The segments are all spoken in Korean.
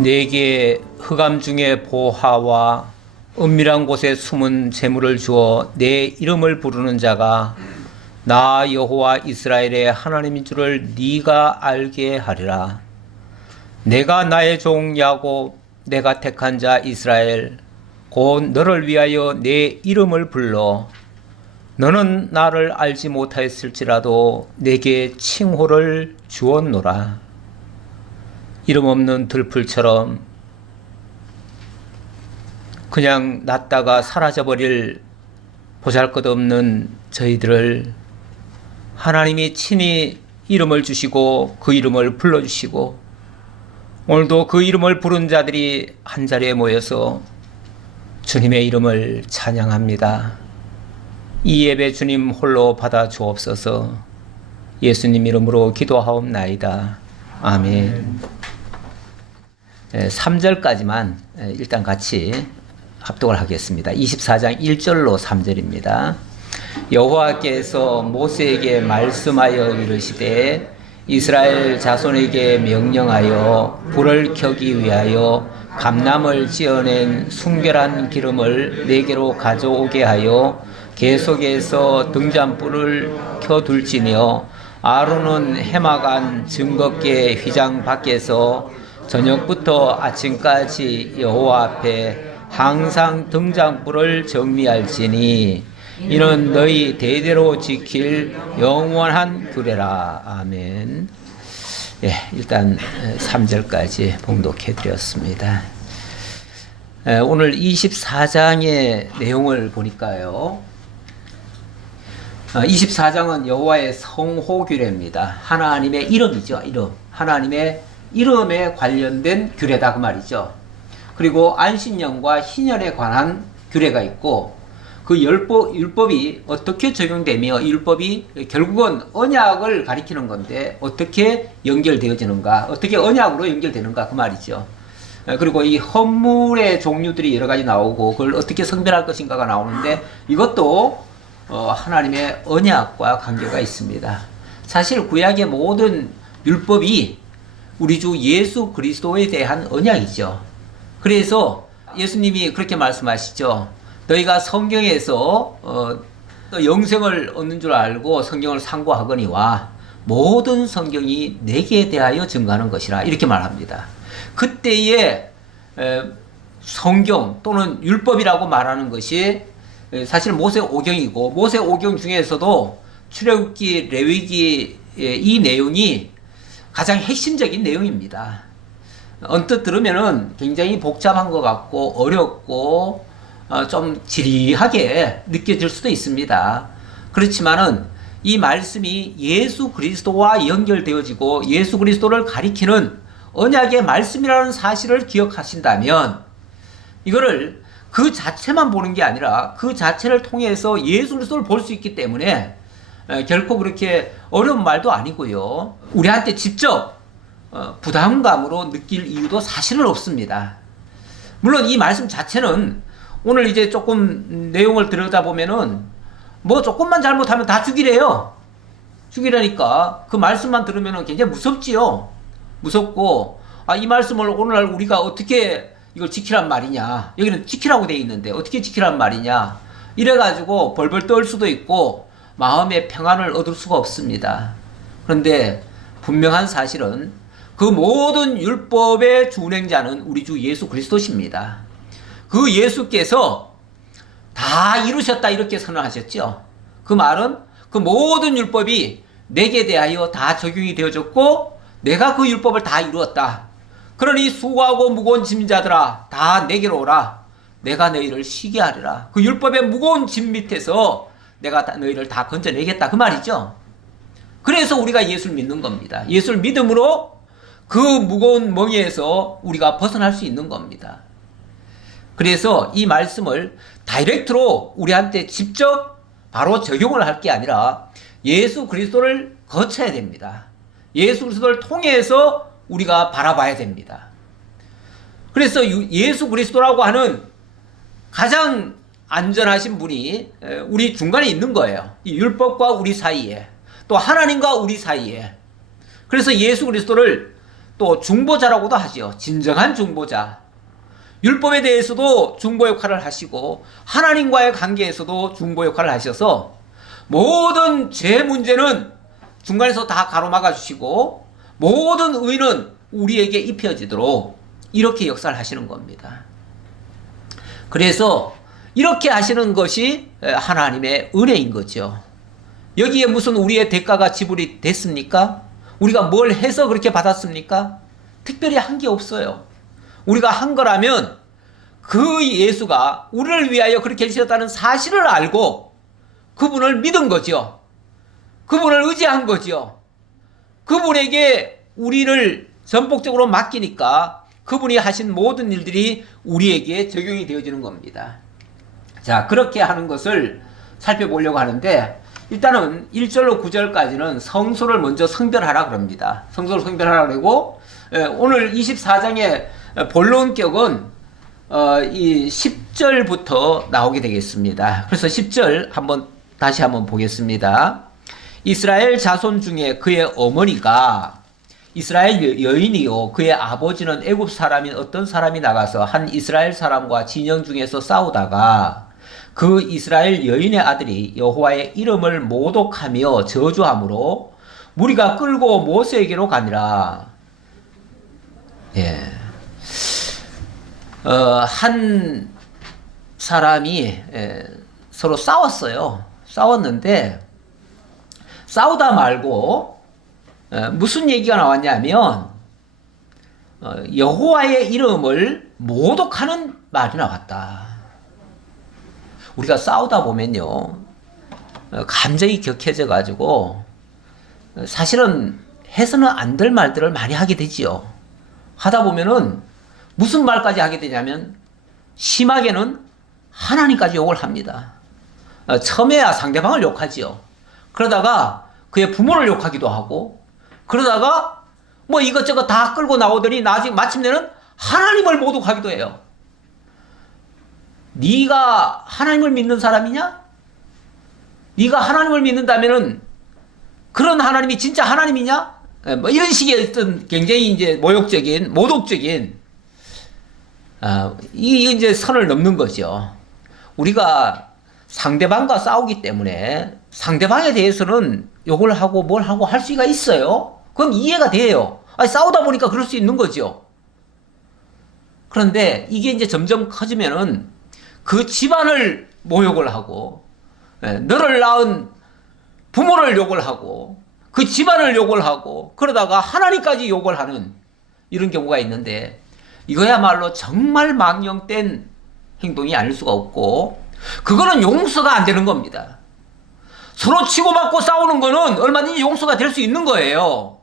내게 흑암 중에 보화와 은밀한 곳에 숨은 재물을 주어 내 이름을 부르는 자가 나 여호와 이스라엘의 하나님인 줄을 네가 알게 하리라. 내가 나의 종 야곱, 내가 택한 자 이스라엘, 곧 너를 위하여 내 이름을 불러 너는 나를 알지 못하였을지라도 내게 칭호를 주었노라. 이름 없는 들풀처럼 그냥 났다가 사라져버릴 보잘것없는 저희들을 하나님이 친히 이름을 주시고 그 이름을 불러주시고 오늘도 그 이름을 부른 자들이 한자리에 모여서 주님의 이름을 찬양합니다. 이 예배 주님 홀로 받아 주옵소서. 예수님 이름으로 기도하옵나이다. 아멘. 3절까지만 일단 같이 합독을 하겠습니다. 24장 1절로 3절입니다. 여호와께서 모세에게 말씀하여 이르시되 이스라엘 자손에게 명령하여 불을 켜기 위하여 감람을 찌어낸 순결한 기름을 네개로 가져오게 하여 계속해서 등잔불을 켜둘지며 아론은 해마간 증거궤 휘장 밖에서 저녁부터 아침까지 여호와 앞에 항상 등잔불을 정리할지니 이는 너희 대대로 지킬 영원한 규례라. 아멘. 예, 일단 3절까지 봉독해 드렸습니다. 오늘 24장의 내용을 보니까요. 24장은 여호와의 성호 규례입니다. 하나님의 이름이죠. 이름. 하나님의 이름에 관련된 규례다 그 말이죠. 그리고 안식년과 희년에 관한 규례가 있고 그 율법이 어떻게 적용되며 율법이 결국은 언약을 가리키는 건데 어떻게 연결되어지는가, 어떻게 언약으로 연결되는가 그 말이죠. 그리고 이 헌물의 종류들이 여러 가지 나오고 그걸 어떻게 성별할 것인가가 나오는데 이것도 하나님의 언약과 관계가 있습니다. 사실 구약의 모든 율법이 우리 주 예수 그리스도에 대한 언약이죠. 그래서 예수님이 그렇게 말씀하시죠. 너희가 성경에서 영생을 얻는 줄 알고 성경을 상고하거니와 모든 성경이 내게 대하여 증거하는 것이라 이렇게 말합니다. 그때의 성경 또는 율법이라고 말하는 것이 사실 모세오경이고 모세오경 중에서도 출애굽기, 레위기 이 내용이 가장 핵심적인 내용입니다. 언뜻 들으면은 굉장히 복잡한 것 같고 어렵고 좀 지리하게 느껴질 수도 있습니다. 그렇지만은 이 말씀이 예수 그리스도와 연결되어지고 예수 그리스도를 가리키는 언약의 말씀이라는 사실을 기억하신다면 이거를 그 자체만 보는 게 아니라 그 자체를 통해서 예수 그리스도를 볼 수 있기 때문에 결코 그렇게 어려운 말도 아니고요. 우리한테 직접 부담감으로 느낄 이유도 사실은 없습니다. 물론 이 말씀 자체는 오늘 이제 조금 내용을 들여다보면은 뭐 조금만 잘못하면 다 죽이래요. 죽이라니까 그 말씀만 들으면은 굉장히 무섭지요. 무섭고 이 말씀을 오늘날 우리가 어떻게 이걸 지키란 말이냐, 여기는 지키라고 돼 있는데 어떻게 지키란 말이냐 이래가지고 벌벌 떨 수도 있고 마음의 평안을 얻을 수가 없습니다. 그런데 분명한 사실은 그 모든 율법의 준행자는 우리 주 예수 그리스도십니다. 그 예수께서 다 이루셨다 이렇게 선언하셨죠. 그 말은 그 모든 율법이 내게 대하여 다 적용이 되어졌고 내가 그 율법을 다 이루었다. 그러니 수고하고 무거운 짐자들아 다 내게로 오라. 내가 너희를 쉬게 하리라. 그 율법의 무거운 짐 밑에서 내가 너희를 다 건져내겠다 그 말이죠. 그래서 우리가 예수를 믿는 겁니다. 예수를 믿음으로 그 무거운 멍에서 우리가 벗어날 수 있는 겁니다. 그래서 이 말씀을 다이렉트로 우리한테 직접 바로 적용을 할 게 아니라 예수 그리스도를 거쳐야 됩니다. 예수 그리스도를 통해서 우리가 바라봐야 됩니다. 그래서 예수 그리스도라고 하는 가장 안전하신 분이 우리 중간에 있는 거예요. 이 율법과 우리 사이에 또 하나님과 우리 사이에. 그래서 예수 그리스도를 또 중보자라고도 하죠. 진정한 중보자. 율법에 대해서도 중보 역할을 하시고 하나님과의 관계에서도 중보 역할을 하셔서 모든 죄 문제는 중간에서 다 가로막아 주시고 모든 의는 우리에게 입혀지도록 이렇게 역사를 하시는 겁니다. 그래서 이렇게 하시는 것이 하나님의 은혜인 거죠. 여기에 무슨 우리의 대가가 지불이 됐습니까? 우리가 뭘 해서 그렇게 받았습니까? 특별히 한 게 없어요. 우리가 한 거라면 그 예수가 우리를 위하여 그렇게 해주셨다는 사실을 알고 그분을 믿은 거죠. 그분을 의지한 거죠. 그분에게 우리를 전폭적으로 맡기니까 그분이 하신 모든 일들이 우리에게 적용이 되어지는 겁니다. 자, 그렇게 하는 것을 살펴보려고 하는데 일단은 1절로 9절까지는 성소를 먼저 성별하라 그럽니다. 성소를 성별하라 그러고 오늘 24장의 본론격은 이 10절부터 나오게 되겠습니다. 그래서 10절 다시 한번 보겠습니다. 이스라엘 자손 중에 그의 어머니가 이스라엘 여인이요 그의 아버지는 애굽 사람인 어떤 사람이 나가서 한 이스라엘 사람과 진영 중에서 싸우다가 그 이스라엘 여인의 아들이 여호와의 이름을 모독하며 저주함으로 무리가 끌고 모세에게로 가니라. 예. 한 사람이 서로 싸웠어요. 싸웠는데 싸우다 말고 무슨 얘기가 나왔냐면 여호와의 이름을 모독하는 말이 나왔다. 우리가 싸우다 보면요 감정이 격해져 가지고 사실은 해서는 안 될 말들을 많이 하게 되지요. 하다 보면은 무슨 말까지 하게 되냐면 심하게는 하나님까지 욕을 합니다. 처음에야 상대방을 욕하지요. 그러다가 그의 부모를 욕하기도 하고 그러다가 뭐 이것저것 다 끌고 나오더니 나중에 마침내는 하나님을 모독하기도 해요. 네가 하나님을 믿는 사람이냐? 네가 하나님을 믿는다면은 그런 하나님이 진짜 하나님이냐? 뭐 이런 식의 어떤 굉장히 이제 모욕적인, 모독적인 이 이제 선을 넘는 거죠. 우리가 상대방과 싸우기 때문에 상대방에 대해서는 욕을 하고 뭘 하고 할 수가 있어요. 그건 이해가 돼요. 싸우다 보니까 그럴 수 있는 거죠. 그런데 이게 이제 점점 커지면은 그 집안을 모욕을 하고 너를 낳은 부모를 욕을 하고 그 집안을 욕을 하고 그러다가 하나님까지 욕을 하는 이런 경우가 있는데 이거야말로 정말 망령된 행동이 아닐 수가 없고 그거는 용서가 안 되는 겁니다. 서로 치고받고 싸우는 거는 얼마든지 용서가 될 수 있는 거예요.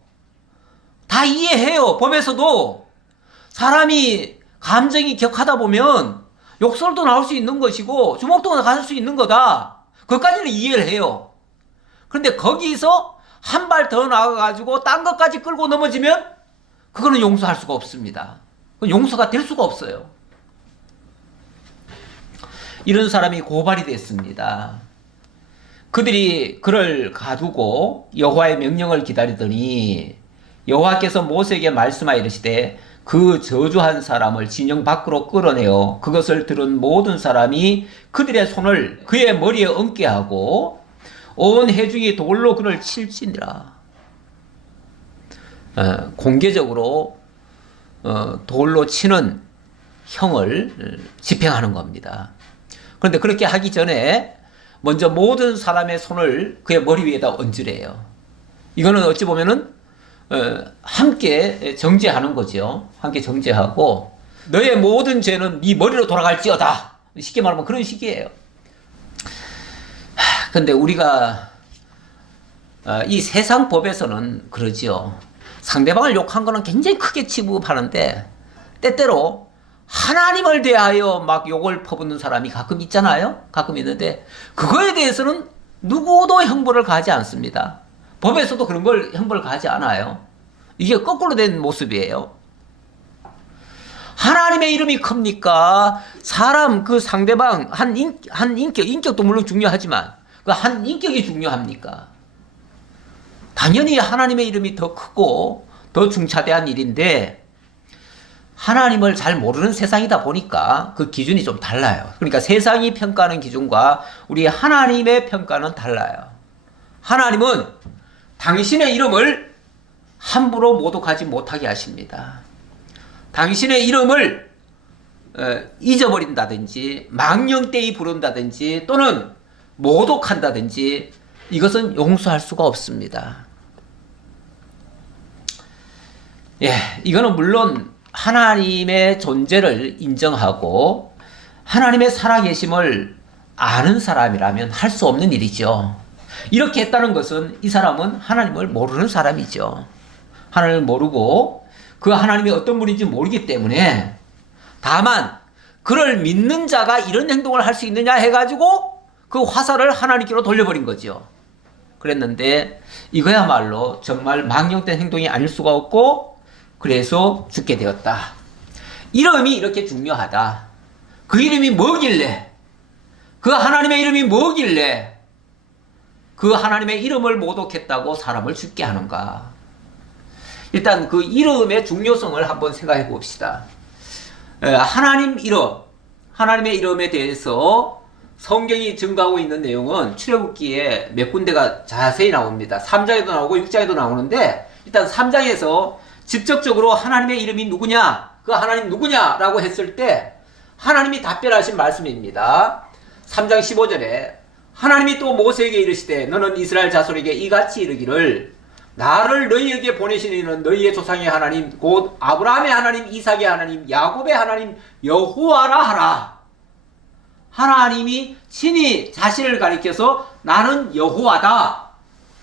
다 이해해요. 법에서도 사람이 감정이 격하다 보면 욕설도 나올 수 있는 것이고 주먹도 나갈 수 있는 거다. 그것까지는 이해를 해요. 그런데 거기서 한 발 더 나가가지고 딴 것까지 끌고 넘어지면 그거는 용서할 수가 없습니다. 그건 용서가 될 수가 없어요. 이런 사람이 고발이 됐습니다. 그들이 그를 가두고 여호와의 명령을 기다리더니 여호와께서 모세에게 말씀하여 이르시되 그 저주한 사람을 진영 밖으로 끌어내어 그것을 들은 모든 사람이 그들의 손을 그의 머리에 얹게 하고 온 회중이 돌로 그를 칠지니라. 공개적으로 돌로 치는 형을 집행하는 겁니다. 그런데 그렇게 하기 전에 먼저 모든 사람의 손을 그의 머리 위에다 얹으래요. 이거는 어찌 보면은 함께 정죄하는 거죠. 함께 정죄하고 너의 모든 죄는 네 머리로 돌아갈지어다. 쉽게 말하면 그런 식이에요. 근데 우리가 이 세상 법에서는 그러지요. 상대방을 욕한 거는 굉장히 크게 취급하는데 때때로 하나님을 대하여 막 욕을 퍼붓는 사람이 가끔 있잖아요. 가끔 있는데 그거에 대해서는 누구도 형벌을 가하지 않습니다. 법에서도 그런 걸 형벌을 가하지 않아요. 이게 거꾸로 된 모습이에요. 하나님의 이름이 큽니까? 사람 그 상대방 한 인격도 물론 중요하지만 그 한 인격이 중요합니까? 당연히 하나님의 이름이 더 크고 더 중차대한 일인데 하나님을 잘 모르는 세상이다 보니까 그 기준이 좀 달라요. 그러니까 세상이 평가하는 기준과 우리 하나님의 평가는 달라요. 하나님은 당신의 이름을 함부로 모독하지 못하게 하십니다. 당신의 이름을 잊어버린다든지 망령되이 부른다든지 또는 모독한다든지 이것은 용서할 수가 없습니다. 예, 이거는 물론 하나님의 존재를 인정하고 하나님의 살아계심을 아는 사람이라면 할 수 없는 일이죠. 이렇게 했다는 것은 이 사람은 하나님을 모르는 사람이죠. 하나님을 모르고 그 하나님이 어떤 분인지 모르기 때문에 다만 그를 믿는 자가 이런 행동을 할 수 있느냐 해가지고 그 화살을 하나님께로 돌려버린 거죠. 그랬는데 이거야말로 정말 망령된 행동이 아닐 수가 없고 그래서 죽게 되었다. 이름이 이렇게 중요하다. 그 이름이 뭐길래, 그 하나님의 이름이 뭐길래 그 하나님의 이름을 모독했다고 사람을 죽게 하는가. 일단 그 이름의 중요성을 한번 생각해 봅시다. 하나님 이름, 하나님의 이름에 대해서 성경이 증거하고 있는 내용은 출애굽기에 몇 군데가 자세히 나옵니다. 3장에도 나오고 6장에도 나오는데 일단 3장에서 직접적으로 하나님의 이름이 누구냐, 그 하나님 누구냐라고 했을 때 하나님이 답변하신 말씀입니다. 3장 15절에 하나님이 또 모세에게 이르시되 너는 이스라엘 자손에게 이같이 이르기를 나를 너희에게 보내신 이는 너희의 조상의 하나님 곧 아브라함의 하나님, 이삭의 하나님, 야곱의 하나님 여호와라 하라. 하나님이 친히 자신을 가리켜서 나는 여호와다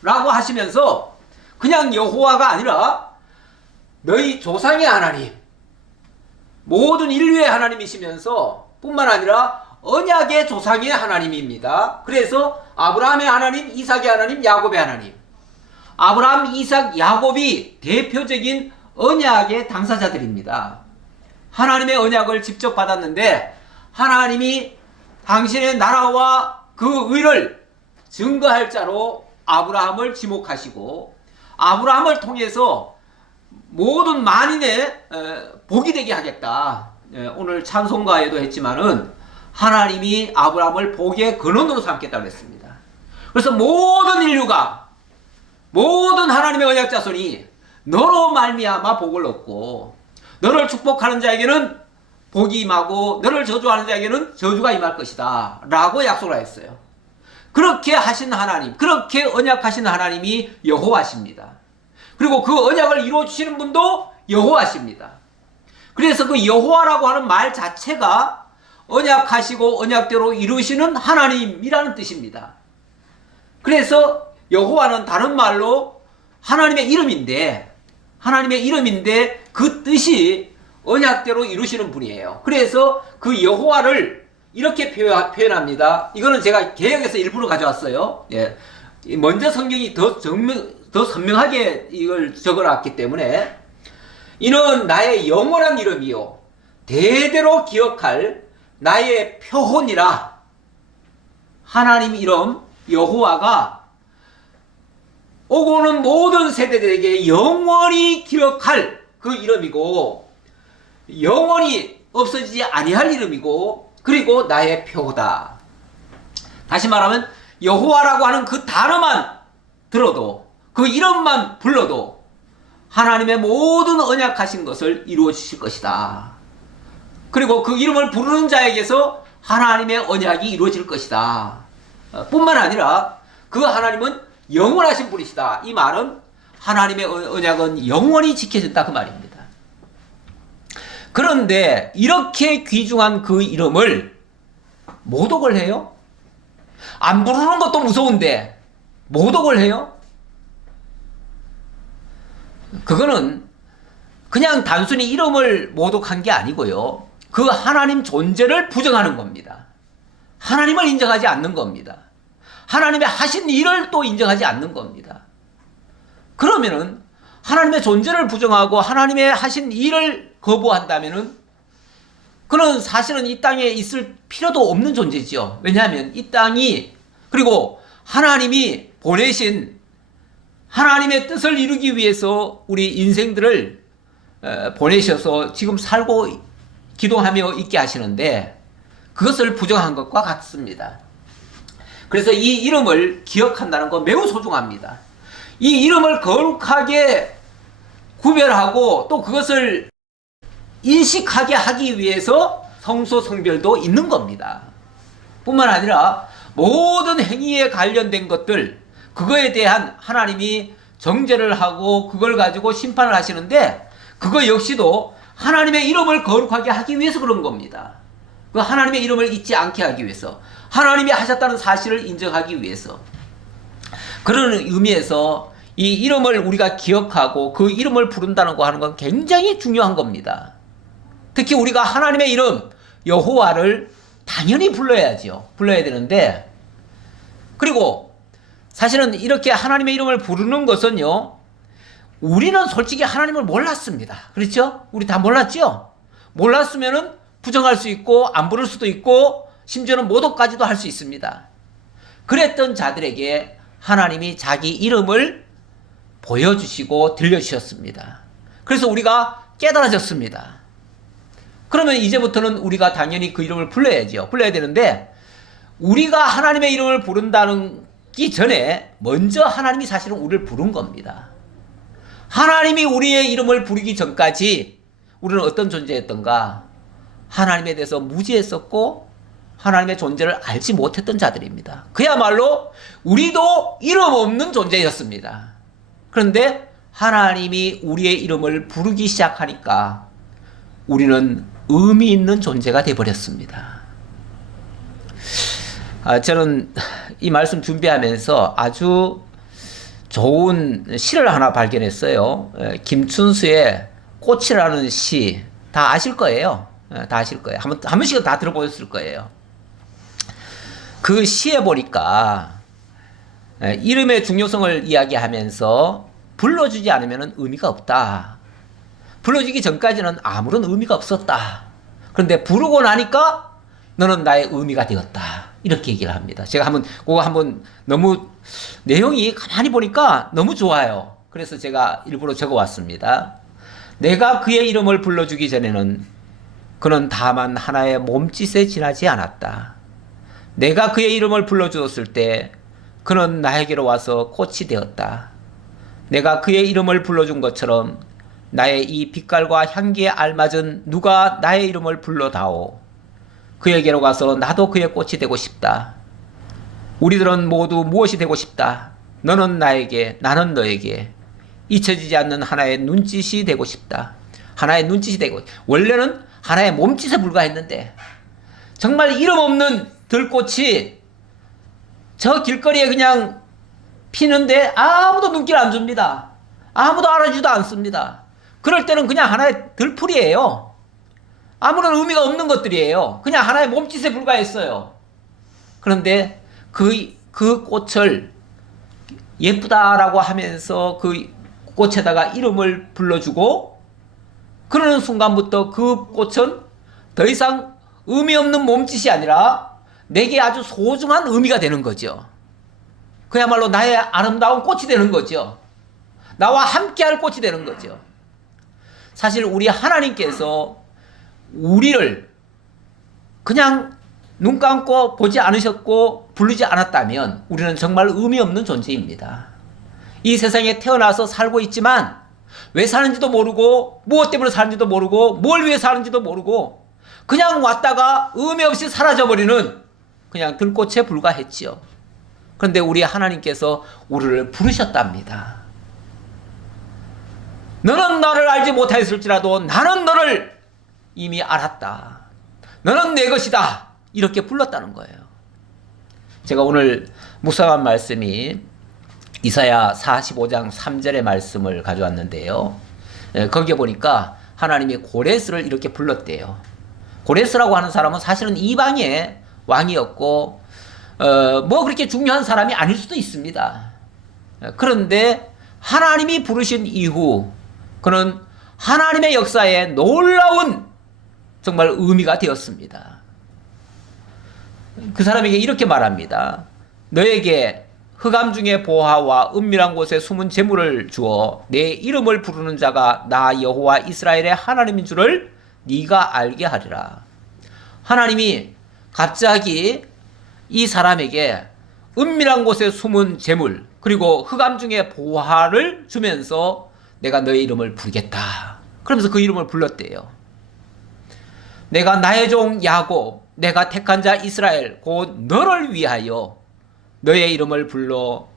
라고 하시면서 그냥 여호와가 아니라 너희 조상의 하나님, 모든 인류의 하나님이시면서 뿐만 아니라 언약의 조상의 하나님입니다. 그래서 아브라함의 하나님, 이삭의 하나님, 야곱의 하나님. 아브라함, 이삭, 야곱이 대표적인 언약의 당사자들입니다. 하나님의 언약을 직접 받았는데 하나님이 당신의 나라와 그 의를 증거할 자로 아브라함을 지목하시고 아브라함을 통해서 모든 만인의 복이 되게 하겠다. 오늘 찬송가에도 했지만은 하나님이 아브라함을 복의 근원으로 삼겠다고 했습니다. 그래서 모든 인류가, 모든 하나님의 언약 자손이 너로 말미암아 복을 얻고 너를 축복하는 자에게는 복이 임하고 너를 저주하는 자에게는 저주가 임할 것이다 라고 약속을 했어요. 그렇게 하신 하나님, 그렇게 언약하신 하나님이 여호와십니다. 그리고 그 언약을 이루어주시는 분도 여호와십니다. 그래서 그 여호와라고 하는 말 자체가 언약하시고 언약대로 이루시는 하나님이라는 뜻입니다. 그래서 여호와는 다른 말로 하나님의 이름인데 그 뜻이 언약대로 이루시는 분이에요. 그래서 그 여호와를 이렇게 표현합니다. 이거는 제가 개역에서 일부러 가져왔어요. 예. 먼저 성경이 더 선명하게 이걸 적어놨기 때문에 이는 나의 영원한 이름이요 대대로 기억할 나의 표혼이라. 하나님 이름 여호와가 오고 오는 모든 세대들에게 영원히 기억할 그 이름이고 영원히 없어지지 아니할 이름이고 그리고 나의 표다. 다시 말하면 여호와라고 하는 그 단어만 들어도 그 이름만 불러도 하나님의 모든 언약하신 것을 이루어 주실 것이다. 그리고 그 이름을 부르는 자에게서 하나님의 언약이 이루어질 것이다. 뿐만 아니라 그 하나님은 영원하신 분이시다. 이 말은 하나님의 언약은 영원히 지켜진다 그 말입니다. 그런데 이렇게 귀중한 그 이름을 모독을 해요? 안 부르는 것도 무서운데 모독을 해요? 그거는 그냥 단순히 이름을 모독한 게 아니고요. 그 하나님 존재를 부정하는 겁니다. 하나님을 인정하지 않는 겁니다. 하나님의 하신 일을 또 인정하지 않는 겁니다. 그러면은 하나님의 존재를 부정하고 하나님의 하신 일을 거부한다면은 그는 사실은 이 땅에 있을 필요도 없는 존재죠. 왜냐하면 이 땅이 그리고 하나님이 보내신 하나님의 뜻을 이루기 위해서 우리 인생들을 보내셔서 지금 살고 기도하며 있게 하시는데 그것을 부정한 것과 같습니다. 그래서 이 이름을 기억한다는 건 매우 소중합니다. 이 이름을 거룩하게 구별하고 또 그것을 인식하게 하기 위해서 성소 성별도 있는 겁니다. 뿐만 아니라 모든 행위에 관련된 것들, 그거에 대한 하나님이 정죄를 하고 그걸 가지고 심판을 하시는데 그거 역시도 하나님의 이름을 거룩하게 하기 위해서 그런 겁니다. 그 하나님의 이름을 잊지 않게 하기 위해서, 하나님이 하셨다는 사실을 인정하기 위해서. 그런 의미에서 이 이름을 우리가 기억하고 그 이름을 부른다는 거 하는 건 굉장히 중요한 겁니다. 특히 우리가 하나님의 이름 여호와를 당연히 불러야죠. 불러야 되는데, 그리고 사실은 이렇게 하나님의 이름을 부르는 것은요, 우리는 솔직히 하나님을 몰랐습니다. 그렇죠? 우리 다 몰랐죠? 몰랐으면은 부정할 수 있고 안 부를 수도 있고 심지어는 모독까지도 할 수 있습니다. 그랬던 자들에게 하나님이 자기 이름을 보여주시고 들려주셨습니다. 그래서 우리가 깨달아졌습니다. 그러면 이제부터는 우리가 당연히 그 이름을 불러야죠. 불러야 되는데 우리가 하나님의 이름을 부른다는 기 전에 먼저 하나님이 사실은 우리를 부른 겁니다. 하나님이 우리의 이름을 부르기 전까지 우리는 어떤 존재였던가? 하나님에 대해서 무지했었고 하나님의 존재를 알지 못했던 자들입니다. 그야말로 우리도 이름 없는 존재였습니다. 그런데 하나님이 우리의 이름을 부르기 시작하니까 우리는 의미 있는 존재가 되어버렸습니다. 저는 이 말씀 준비하면서 아주 좋은 시를 하나 발견했어요. 김춘수의 꽃이라는 시, 다 아실 거예요. 다 아실 거예요. 한 번씩은 다 들어보셨을 거예요. 그 시에 보니까 이름의 중요성을 이야기하면서 불러주지 않으면 의미가 없다. 불러주기 전까지는 아무런 의미가 없었다. 그런데 부르고 나니까 너는 나의 의미가 되었다. 이렇게 얘기를 합니다. 제가 그거 한번 너무 내용이 가만히 보니까 너무 좋아요. 그래서 제가 일부러 적어 왔습니다. 내가 그의 이름을 불러주기 전에는 그는 다만 하나의 몸짓에 지나지 않았다. 내가 그의 이름을 불러주었을 때 그는 나에게로 와서 꽃이 되었다. 내가 그의 이름을 불러준 것처럼 나의 이 빛깔과 향기에 알맞은 누가 나의 이름을 불러다오. 그에게로 가서 나도 그의 꽃이 되고 싶다. 우리들은 모두 무엇이 되고 싶다. 너는 나에게, 나는 너에게 잊혀지지 않는 하나의 눈짓이 되고 싶다. 하나의 눈짓이 되고, 원래는 하나의 몸짓에 불과했는데 정말 이름 없는 들꽃이 저 길거리에 그냥 피는데 아무도 눈길 안 줍니다. 아무도 알아주지도 않습니다. 그럴 때는 그냥 하나의 들풀이에요. 아무런 의미가 없는 것들이에요. 그냥 하나의 몸짓에 불과했어요. 그런데 그 꽃을 예쁘다라고 하면서 그 꽃에다가 이름을 불러주고 그러는 순간부터 그 꽃은 더 이상 의미 없는 몸짓이 아니라 내게 아주 소중한 의미가 되는 거죠. 그야말로 나의 아름다운 꽃이 되는 거죠. 나와 함께할 꽃이 되는 거죠. 사실 우리 하나님께서 우리를 그냥 눈 감고 보지 않으셨고 부르지 않았다면 우리는 정말 의미 없는 존재입니다. 이 세상에 태어나서 살고 있지만 왜 사는지도 모르고 무엇 때문에 사는지도 모르고 뭘 위해 사는지도 모르고 그냥 왔다가 의미 없이 사라져버리는 그냥 들꽃에 불과했지요. 그런데 우리 하나님께서 우리를 부르셨답니다. 너는 나를 알지 못하였을지라도 나는 너를 이미 알았다. 너는 내 것이다. 이렇게 불렀다는 거예요. 제가 오늘 묵상한 말씀이 이사야 45장 3절의 말씀을 가져왔는데요. 거기에 보니까 하나님이 고레스를 이렇게 불렀대요. 고레스라고 하는 사람은 사실은 이방의 왕이었고 뭐 그렇게 중요한 사람이 아닐 수도 있습니다. 그런데 하나님이 부르신 이후 그는 하나님의 역사에 놀라운 정말 의미가 되었습니다. 그 사람에게 이렇게 말합니다. 너에게 흑암 중에 보화와 은밀한 곳에 숨은 재물을 주어 내 이름을 부르는 자가 나 여호와 이스라엘의 하나님인 줄을 네가 알게 하리라. 하나님이 갑자기 이 사람에게 은밀한 곳에 숨은 재물 그리고 흑암 중에 보화를 주면서 내가 너의 이름을 부르겠다. 그러면서 그 이름을 불렀대요. 내가 나의 종 야곱, 내가 택한 자 이스라엘, 곧 너를 위하여 너의 이름을 불러,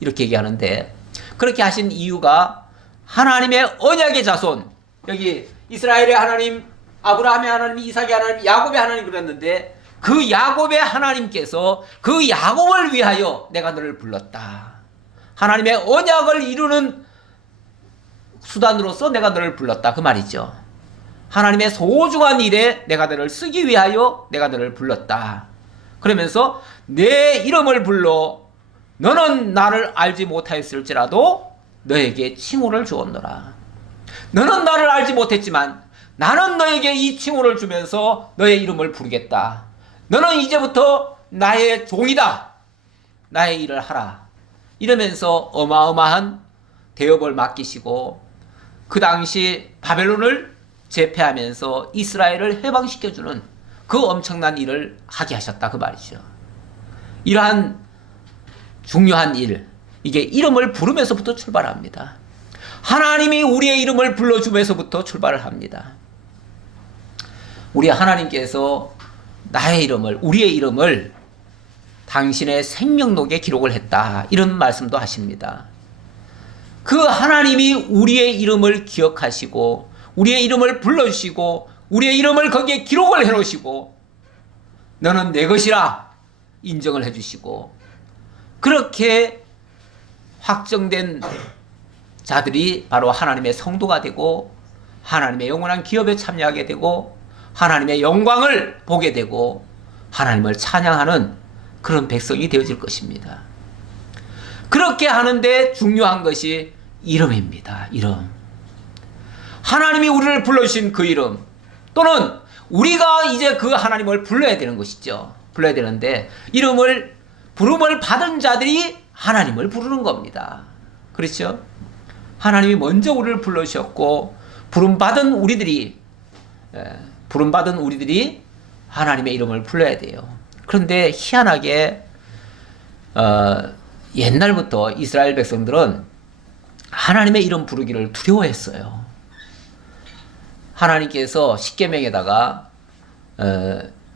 이렇게 얘기하는데, 그렇게 하신 이유가 하나님의 언약의 자손, 여기 이스라엘의 하나님, 아브라함의 하나님, 이삭의 하나님, 야곱의 하나님 그랬는데, 그 야곱의 하나님께서 그 야곱을 위하여 내가 너를 불렀다. 하나님의 언약을 이루는 수단으로서 내가 너를 불렀다, 그 말이죠. 하나님의 소중한 일에 내가 너를 쓰기 위하여 내가 너를 불렀다. 그러면서 내 이름을 불러 너는 나를 알지 못하였을지라도 너에게 칭호를 주었노라. 너는 나를 알지 못했지만 나는 너에게 이 칭호를 주면서 너의 이름을 부르겠다. 너는 이제부터 나의 종이다. 나의 일을 하라. 이러면서 어마어마한 대업을 맡기시고 그 당시 바벨론을 제패하면서 이스라엘을 해방시켜주는 그 엄청난 일을 하게 하셨다, 그 말이죠. 이러한 중요한 일, 이게 이름을 부르면서부터 출발합니다. 하나님이 우리의 이름을 불러주면서부터 출발을 합니다. 우리 하나님께서 나의 이름을, 우리의 이름을 당신의 생명록에 기록을 했다, 이런 말씀도 하십니다. 그 하나님이 우리의 이름을 기억하시고 우리의 이름을 불러주시고 우리의 이름을 거기에 기록을 해놓으시고 너는 내 것이라 인정을 해주시고 그렇게 확정된 자들이 바로 하나님의 성도가 되고 하나님의 영원한 기업에 참여하게 되고 하나님의 영광을 보게 되고 하나님을 찬양하는 그런 백성이 되어질 것입니다. 그렇게 하는데 중요한 것이 이름입니다. 이름. 하나님이 우리를 불러주신 그 이름, 또는 우리가 이제 그 하나님을 불러야 되는 것이죠. 불러야 되는데 부름을 받은 자들이 하나님을 부르는 겁니다. 그렇죠? 하나님이 먼저 우리를 불러주셨고 부름받은 우리들이 하나님의 이름을 불러야 돼요. 그런데 희한하게 옛날부터 이스라엘 백성들은 하나님의 이름 부르기를 두려워했어요. 하나님께서 십계명에다가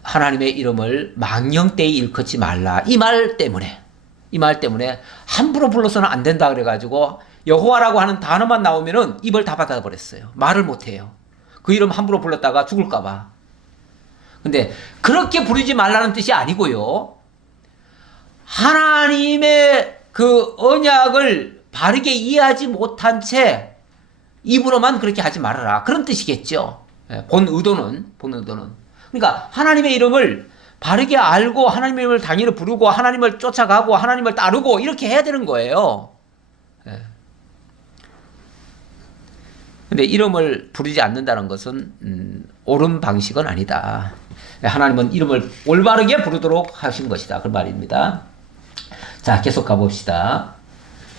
하나님의 이름을 망령되이 일컫지 말라, 이 말 때문에 함부로 불러서는 안 된다 그래가지고 여호와라고 하는 단어만 나오면은 입을 다 닫아버렸어요. 말을 못해요. 그 이름 함부로 불렀다가 죽을까봐. 근데 그렇게 부르지 말라는 뜻이 아니고요, 하나님의 그 언약을 바르게 이해하지 못한 채 입으로만 그렇게 하지 말아라, 그런 뜻이겠죠. 본 의도는. 그러니까 하나님의 이름을 바르게 알고 하나님의 이름을 당연히 부르고 하나님을 쫓아가고 하나님을 따르고 이렇게 해야 되는 거예요. 근데 이름을 부르지 않는다는 것은 옳은 방식은 아니다. 하나님은 이름을 올바르게 부르도록 하신 것이다, 그 말입니다. 자, 계속 가봅시다.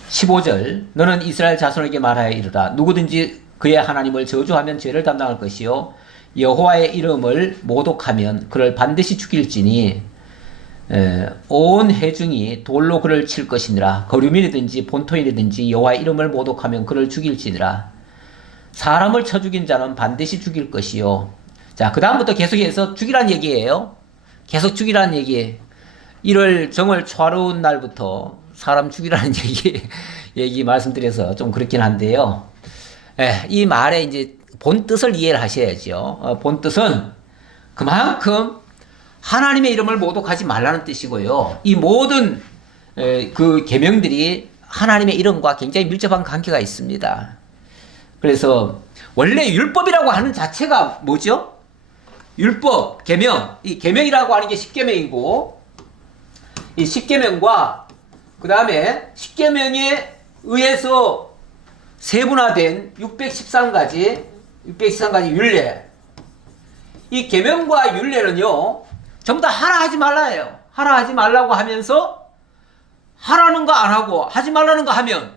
15절, 너는 이스라엘 자손에게 말하여 이르라. 누구든지 그의 하나님을 저주하면 죄를 담당할 것이요 여호와의 이름을 모독하면 그를 반드시 죽일지니 온 회중이 돌로 그를 칠 것이니라. 거류민이든지 본토인이든지 여호와의 이름을 모독하면 그를 죽일지니라. 사람을 쳐 죽인 자는 반드시 죽일 것이요. 자, 그 다음부터 계속해서 죽이란 얘기예요. 계속 죽이란 얘기. 1월 정월 초하루운 날부터 사람 죽이라는 얘기 말씀드려서 좀 그렇긴 한데요. 이 말의 이제 본 뜻을 이해를 하셔야죠. 본 뜻은 그만큼 하나님의 이름을 모독하지 말라는 뜻이고요. 이 모든 그 계명들이 하나님의 이름과 굉장히 밀접한 관계가 있습니다. 그래서 원래 율법이라고 하는 자체가 뭐죠? 율법, 계명. 이 계명이라고 하는 게 십계명이고, 이 십계명과 그 다음에 십계명에 의해서 세분화된 613가지 율례. 이 계명과 율례는요, 전부 다 하나 하지 말라예요. 하나 하지 말라고 하면서 하라는 거 안 하고 하지 말라는 거 하면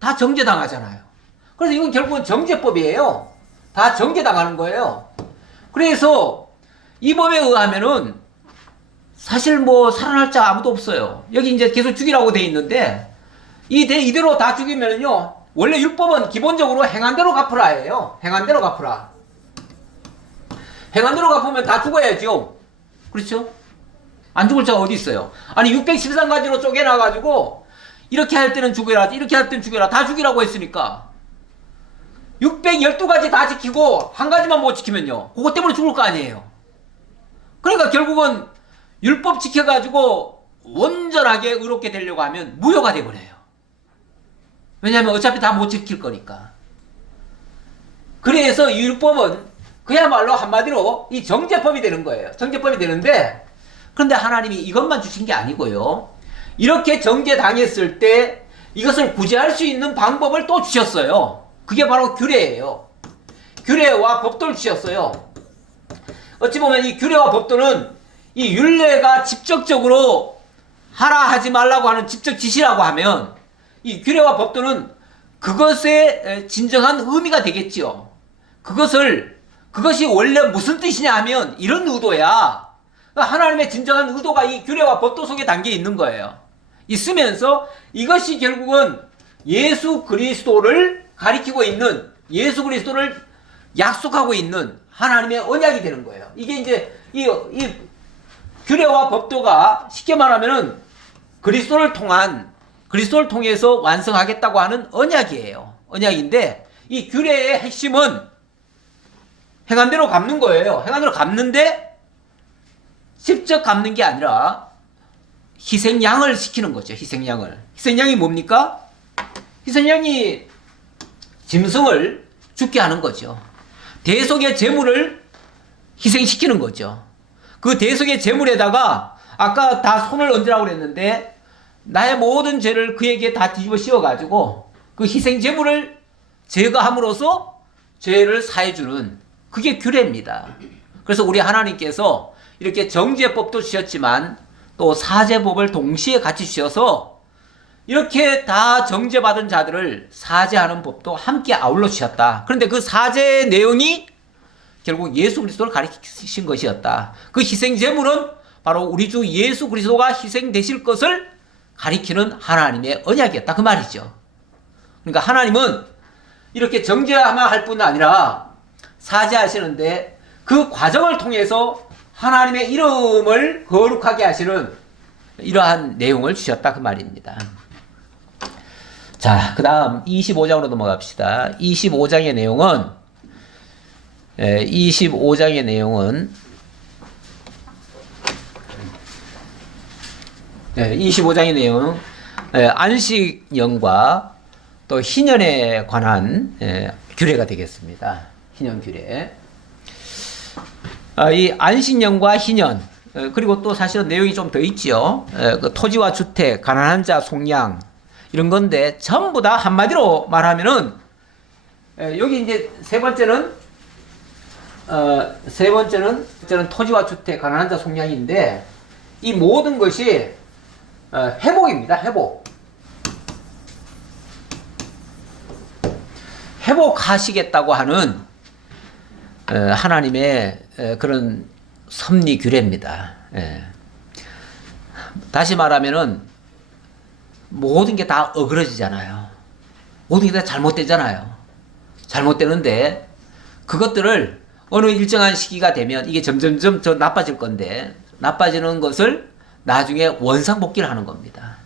다 정죄당하잖아요. 그래서 이건 결국은 정죄법이에요. 다 정죄당하는 거예요. 그래서 이 법에 의하면은 사실 뭐 살아날 자 아무도 없어요. 여기 이제 계속 죽이라고 돼 있는데 이대로 다 죽이면은요, 원래 율법은 기본적으로 행한 대로 갚으라예요. 행한 대로 갚으라. 행한 대로 갚으면 다 죽어야죠. 그렇죠? 안 죽을 자가 어디 있어요? 아니 613가지로 쪼개놔가지고 이렇게 할 때는 죽여라, 이렇게 할 때는 죽여라, 다 죽이라고 했으니까 612가지 다 지키고 한 가지만 못 지키면요, 그것 때문에 죽을 거 아니에요. 그러니까 결국은 율법 지켜가지고 온전하게 의롭게 되려고 하면 무효가 돼버려요. 왜냐하면 어차피 다 못 지킬 거니까. 그래서 이 율법은 그야말로 한마디로 이 정죄법이 되는 거예요. 정죄법이 되는데, 그런데 하나님이 이것만 주신 게 아니고요, 이렇게 정죄당했을 때 이것을 구제할 수 있는 방법을 또 주셨어요. 그게 바로 규례예요. 규례와 법도를 주셨어요. 어찌 보면 이 규례와 법도는 이 율례가 직접적으로 하라 하지 말라고 하는 직접 지시라고 하면, 이 규례와 법도는 그것의 진정한 의미가 되겠지요. 그것이 원래 무슨 뜻이냐 하면 이런 의도야. 하나님의 진정한 의도가 이 규례와 법도 속에 담겨 있는 거예요. 있으면서 이것이 결국은 예수 그리스도를 가리키고 있는, 예수 그리스도를 약속하고 있는 하나님의 언약이 되는 거예요. 이게 이제 이 규례와 법도가 쉽게 말하면은 그리스도를 통해서 완성하겠다고 하는 언약이에요. 언약인데, 이 규례의 핵심은 행한 대로 갚는 거예요. 행한 대로 갚는데 직접 갚는 게 아니라 희생양을 시키는 거죠. 희생양이 뭡니까? 희생양이 짐승을 죽게 하는 거죠. 대속의 제물을 희생시키는 거죠. 그 대속의 제물에다가 아까 다 손을 얹으라고 그랬는데, 나의 모든 죄를 그에게 다 뒤집어 씌워가지고 그 희생 제물을 제거함으로써 죄를 사해주는, 그게 규례입니다. 그래서 우리 하나님께서 이렇게 정죄법도 주셨지만 또 사죄법을 동시에 같이 주셔서 이렇게 다 정죄받은 자들을 사죄하는 법도 함께 아울러 주셨다. 그런데 그 사죄의 내용이 결국 예수 그리스도를 가리키신 것이었다. 그 희생 제물은 바로 우리 주 예수 그리스도가 희생되실 것을 가리키는 하나님의 언약이었다, 그 말이죠. 그러니까 하나님은 이렇게 정죄하만 할 뿐 아니라 사죄하시는데 그 과정을 통해서 하나님의 이름을 거룩하게 하시는 이러한 내용을 주셨다, 그 말입니다. 자, 그 다음 25장으로 넘어갑시다. 25장의 내용은 25장의 내용은 안식년과 또 희년에 관한 규례가 되겠습니다. 희년 규례. 이 안식년과 희년, 그리고 또 사실은 내용이 좀 더 있죠. 그 토지와 주택, 가난한 자 속량, 이런 건데 전부 다 한마디로 말하면은, 여기 이제 세 번째는 토지와 주택, 가난한 자 속량인데, 이 모든 것이 회복입니다. 회복하시겠다고 하는 하나님의 그런 섭리 규례입니다. 다시 말하면은 모든 게 다 어그러지잖아요. 모든 게 다 잘못되잖아요. 잘못되는데 그것들을 어느 일정한 시기가 되면 이게 점점점 더 나빠질 건데, 나빠지는 것을 나중에 원상복귀를 하는 겁니다.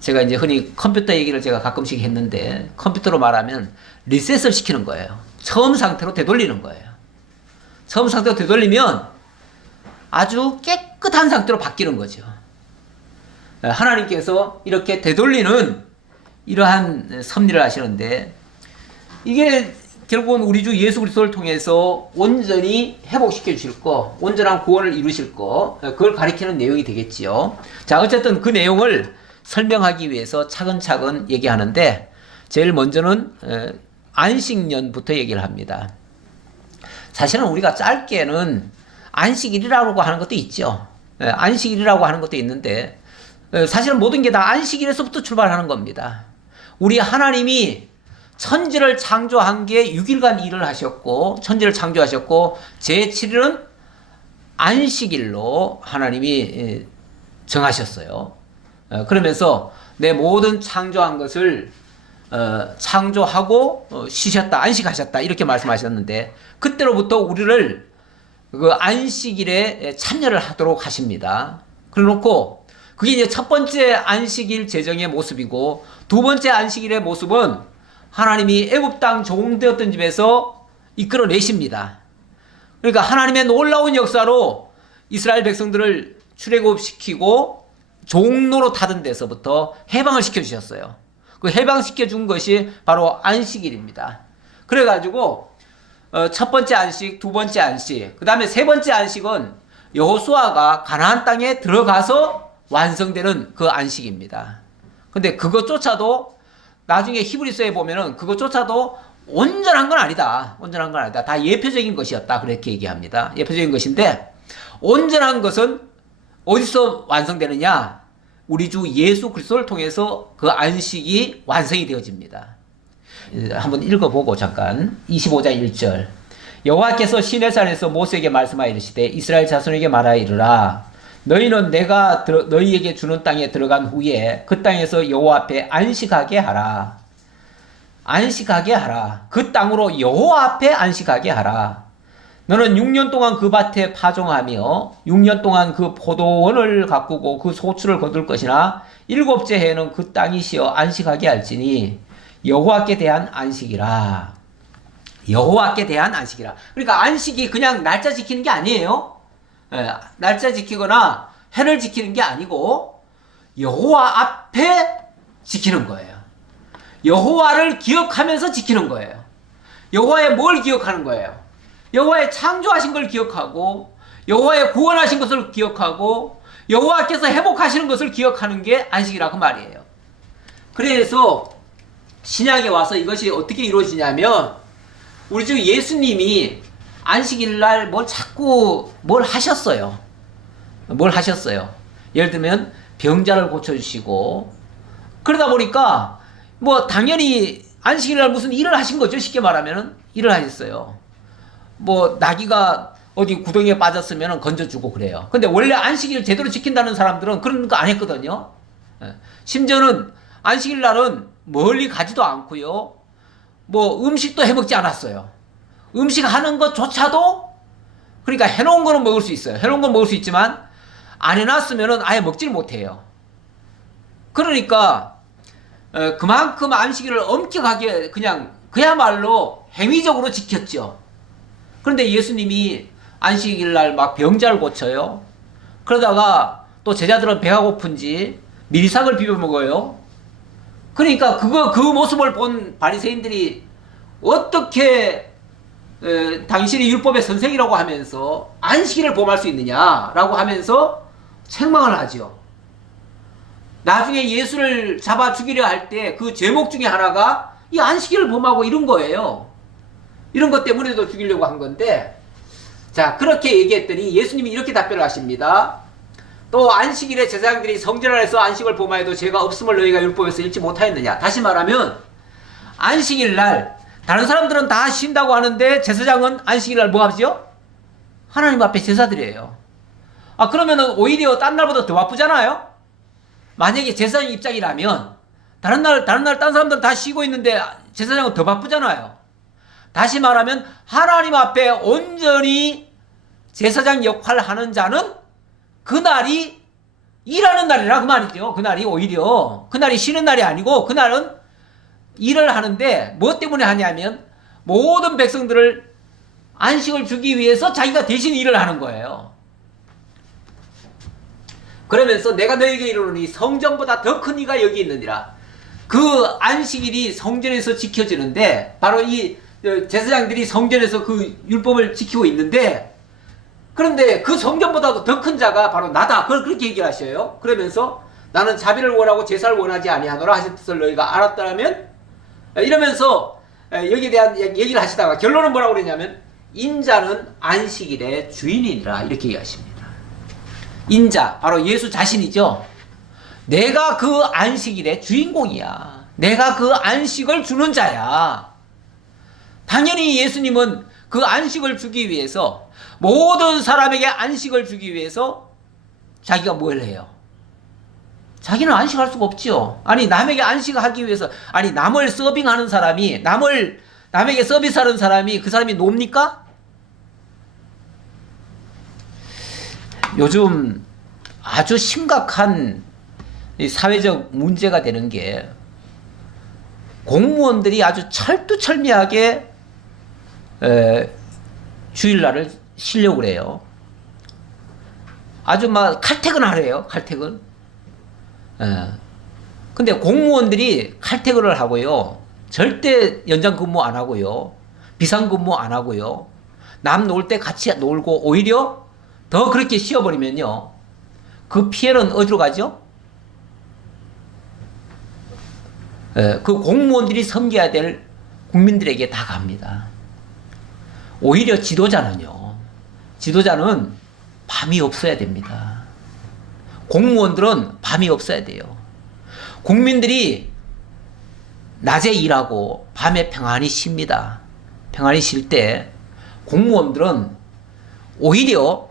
제가 이제 흔히 컴퓨터 얘기를 제가 가끔씩 했는데, 컴퓨터로 말하면 리셋을 시키는 거예요. 처음 상태로 되돌리는 거예요. 처음 상태로 되돌리면 아주 깨끗한 상태로 바뀌는 거죠. 하나님께서 이렇게 되돌리는 이러한 섭리를 하시는데, 이게 결국은 우리 주 예수 그리스도를 통해서 온전히 회복시켜 주실 거, 온전한 구원을 이루실 거, 그걸 가리키는 내용이 되겠지요. 자, 어쨌든 그 내용을 설명하기 위해서 차근차근 얘기하는데, 제일 먼저는 안식년부터 얘기를 합니다. 사실은 우리가 짧게는 안식일이라고 하는 것도 있죠. 안식일이라고 하는 것도 있는데, 사실은 모든 게 다 안식일에서부터 출발하는 겁니다. 우리 하나님이 천지를 창조한 게 6일간 일을 하셨고 천지를 창조하셨고 제7일은 안식일로 하나님이 정하셨어요. 그러면서 내 모든 창조한 것을 창조하고 쉬셨다, 안식하셨다 이렇게 말씀하셨는데 그때로부터 우리를 그 안식일에 참여를 하도록 하십니다. 그래놓고 그게 이제 첫 번째 안식일 제정의 모습이고 두 번째 안식일의 모습은 하나님이 애굽 땅 종되었던 집에서 이끌어내십니다. 그러니까 하나님의 놀라운 역사로 이스라엘 백성들을 출애굽시키고 종로로 타던 데서부터 해방을 시켜주셨어요. 그 해방시켜준 것이 바로 안식일입니다. 그래가지고 첫 번째 안식, 두 번째 안식, 그 다음에 세 번째 안식은 여호수아가 가나안 땅에 들어가서 완성되는 그 안식입니다. 근데 그것조차도 나중에 히브리서에 보면은 그것조차도 온전한 건 아니다. 온전한 건 아니다. 다 예표적인 것이었다. 그렇게 얘기합니다. 예표적인 것인데 온전한 것은 어디서 완성되느냐? 우리 주 예수 그리스도를 통해서 그 안식이 완성이 되어집니다. 한번 읽어보고 잠깐 25장 1절 여호와께서 시내산에서 모세에게 말씀하여 이르시되 이스라엘 자손에게 말하여 이르라 너희는 내가 너희에게 주는 땅에 들어간 후에 그 땅에서 여호와 앞에 안식하게 하라. 안식하게 하라. 그 땅으로 여호와 앞에 안식하게 하라. 너는 6년 동안 그 밭에 파종하며 6년 동안 그 포도원을 가꾸고 그 소출을 거둘 것이나 7째 해에는 그 땅이 쉬어 안식하게 할지니 여호와께 대한 안식이라. 여호와께 대한 안식이라. 그러니까 안식이 그냥 날짜 지키는 게 아니에요. 날짜 지키거나 해를 지키는 게 아니고 여호와 앞에 지키는 거예요. 여호와를 기억하면서 지키는 거예요. 여호와의 뭘 기억하는 거예요? 여호와의 창조하신 걸 기억하고 여호와의 구원하신 것을 기억하고 여호와께서 회복하시는 것을 기억하는 게 안식이라고 말이에요. 그래서 신약에 와서 이것이 어떻게 이루어지냐면 우리 주 예수님이 안식일날 뭘 하셨어요. 뭘 하셨어요. 예를 들면 병자를 고쳐주시고 그러다 보니까 당연히 안식일날 무슨 일을 하신 거죠. 쉽게 말하면 일을 하셨어요. 나귀가 어디 구덩이에 빠졌으면 건져주고 그래요. 근데 원래 안식일을 제대로 지킨다는 사람들은 그런 거 안 했거든요. 심지어는 안식일날은 멀리 가지도 않고요. 음식도 해먹지 않았어요. 음식 하는 것조차도 그러니까 해놓은 거는 먹을 수 있어요. 해놓은 건 먹을 수 있지만 안 해놨으면 아예 먹지를 못해요. 그러니까 그만큼 안식일을 엄격하게 그야말로 행위적으로 지켰죠. 그런데 예수님이 안식일날 막 병자를 고쳐요. 그러다가 또 제자들은 배가 고픈지 밀싹을 비벼 먹어요. 그러니까 그 모습을 본 바리새인들이 어떻게 당신이 율법의 선생이라고 하면서 안식일을 범할 수 있느냐라고 하면서 책망을 하죠. 나중에 예수를 잡아 죽이려 할 때 그 제목 중에 하나가 이 안식일을 범하고 이런 거예요. 이런 것 때문에도 죽이려고 한 건데 자 그렇게 얘기했더니 예수님이 이렇게 답변을 하십니다. 또 안식일에 제사장들이 성전 안에서 안식을 범하여도 죄가 없음을 너희가 율법에서 읽지 못하였느냐. 다시 말하면 안식일날 다른 사람들은 다 쉰다고 하는데 제사장은 안식일날 뭐 하죠? 하나님 앞에 제사드려요. 그러면은 오히려 딴 날보다 더 바쁘잖아요. 만약에 제사장 입장이라면 다른 날 딴 사람들은 다 쉬고 있는데 제사장은 더 바쁘잖아요. 다시 말하면 하나님 앞에 온전히 제사장 역할을 하는 자는 그날이 일하는 날이라 그 말이죠. 그날이 오히려 그날이 쉬는 날이 아니고 그날은 일을 하는데 뭐 때문에 하냐면 모든 백성들을 안식을 주기 위해서 자기가 대신 일을 하는 거예요. 그러면서 내가 너에게 이르노니 성전보다 더 큰 이가 여기 있느니라. 그 안식일이 성전에서 지켜지는데 바로 이 제사장들이 성전에서 그 율법을 지키고 있는데 그런데 그 성전보다도 더 큰 자가 바로 나다. 그걸 그렇게 얘기를 하셔요. 그러면서 나는 자비를 원하고 제사를 원하지 아니하노라 하신 뜻을 너희가 알았다면 이러면서 여기에 대한 얘기를 하시다가 결론은 뭐라고 그러냐면 인자는 안식일의 주인이니라 이렇게 얘기하십니다. 인자 바로 예수 자신이죠. 내가 그 안식일의 주인공이야. 내가 그 안식을 주는 자야. 당연히 예수님은 그 안식을 주기 위해서, 모든 사람에게 안식을 주기 위해서 자기가 뭘 해요? 자기는 안식할 수가 없지요. 아니, 남에게 안식하기 위해서, 아니, 남을 서빙하는 사람이, 남에게 서비스하는 사람이, 그 사람이 놉니까? 요즘 아주 심각한 사회적 문제가 되는 게, 공무원들이 아주 철두철미하게 주일날을 쉬려고 그래요. 아주 막 칼퇴근 하래요. 칼퇴근. 근데 공무원들이 칼퇴근을 하고요, 절대 연장 근무 안 하고요, 비상 근무 안 하고요, 남 놀 때 같이 놀고, 오히려 더 그렇게 쉬어버리면요, 그 피해는 어디로 가죠? 그 공무원들이 섬겨야 될 국민들에게 다 갑니다. 오히려 지도자는 밤이 없어야 됩니다. 공무원들은 밤이 없어야 돼요. 국민들이 낮에 일하고 밤에 평안히 쉽니다. 평안히 쉴 때 공무원들은 오히려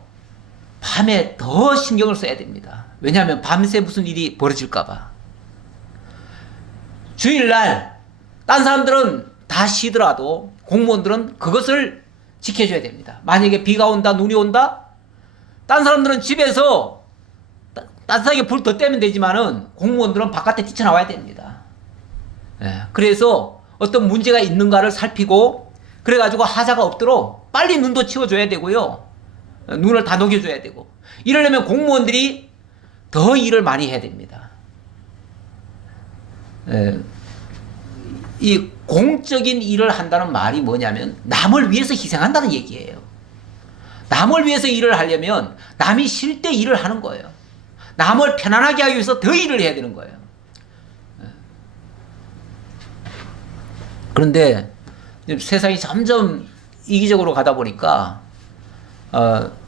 밤에 더 신경을 써야 됩니다. 왜냐하면 밤새 무슨 일이 벌어질까봐. 주일날 딴 사람들은 다 쉬더라도 공무원들은 그것을 지켜줘야 됩니다. 만약에 비가 온다, 눈이 온다, 딴 사람들은 집에서 따뜻하게 불 더 떼면 되지만은 공무원들은 바깥에 뛰쳐나와야 됩니다. 그래서 어떤 문제가 있는가를 살피고, 그래가지고 하자가 없도록 빨리 눈도 치워줘야 되고요, 눈을 다 녹여줘야 되고, 이러려면 공무원들이 더 일을 많이 해야 됩니다. 이 공적인 일을 한다는 말이 뭐냐면 남을 위해서 희생한다는 얘기예요. 남을 위해서 일을 하려면 남이 쉴 때 일을 하는 거예요. 남을 편안하게 하기 위해서 더 일을 해야 되는 거예요. 그런데 세상이 점점 이기적으로 가다 보니까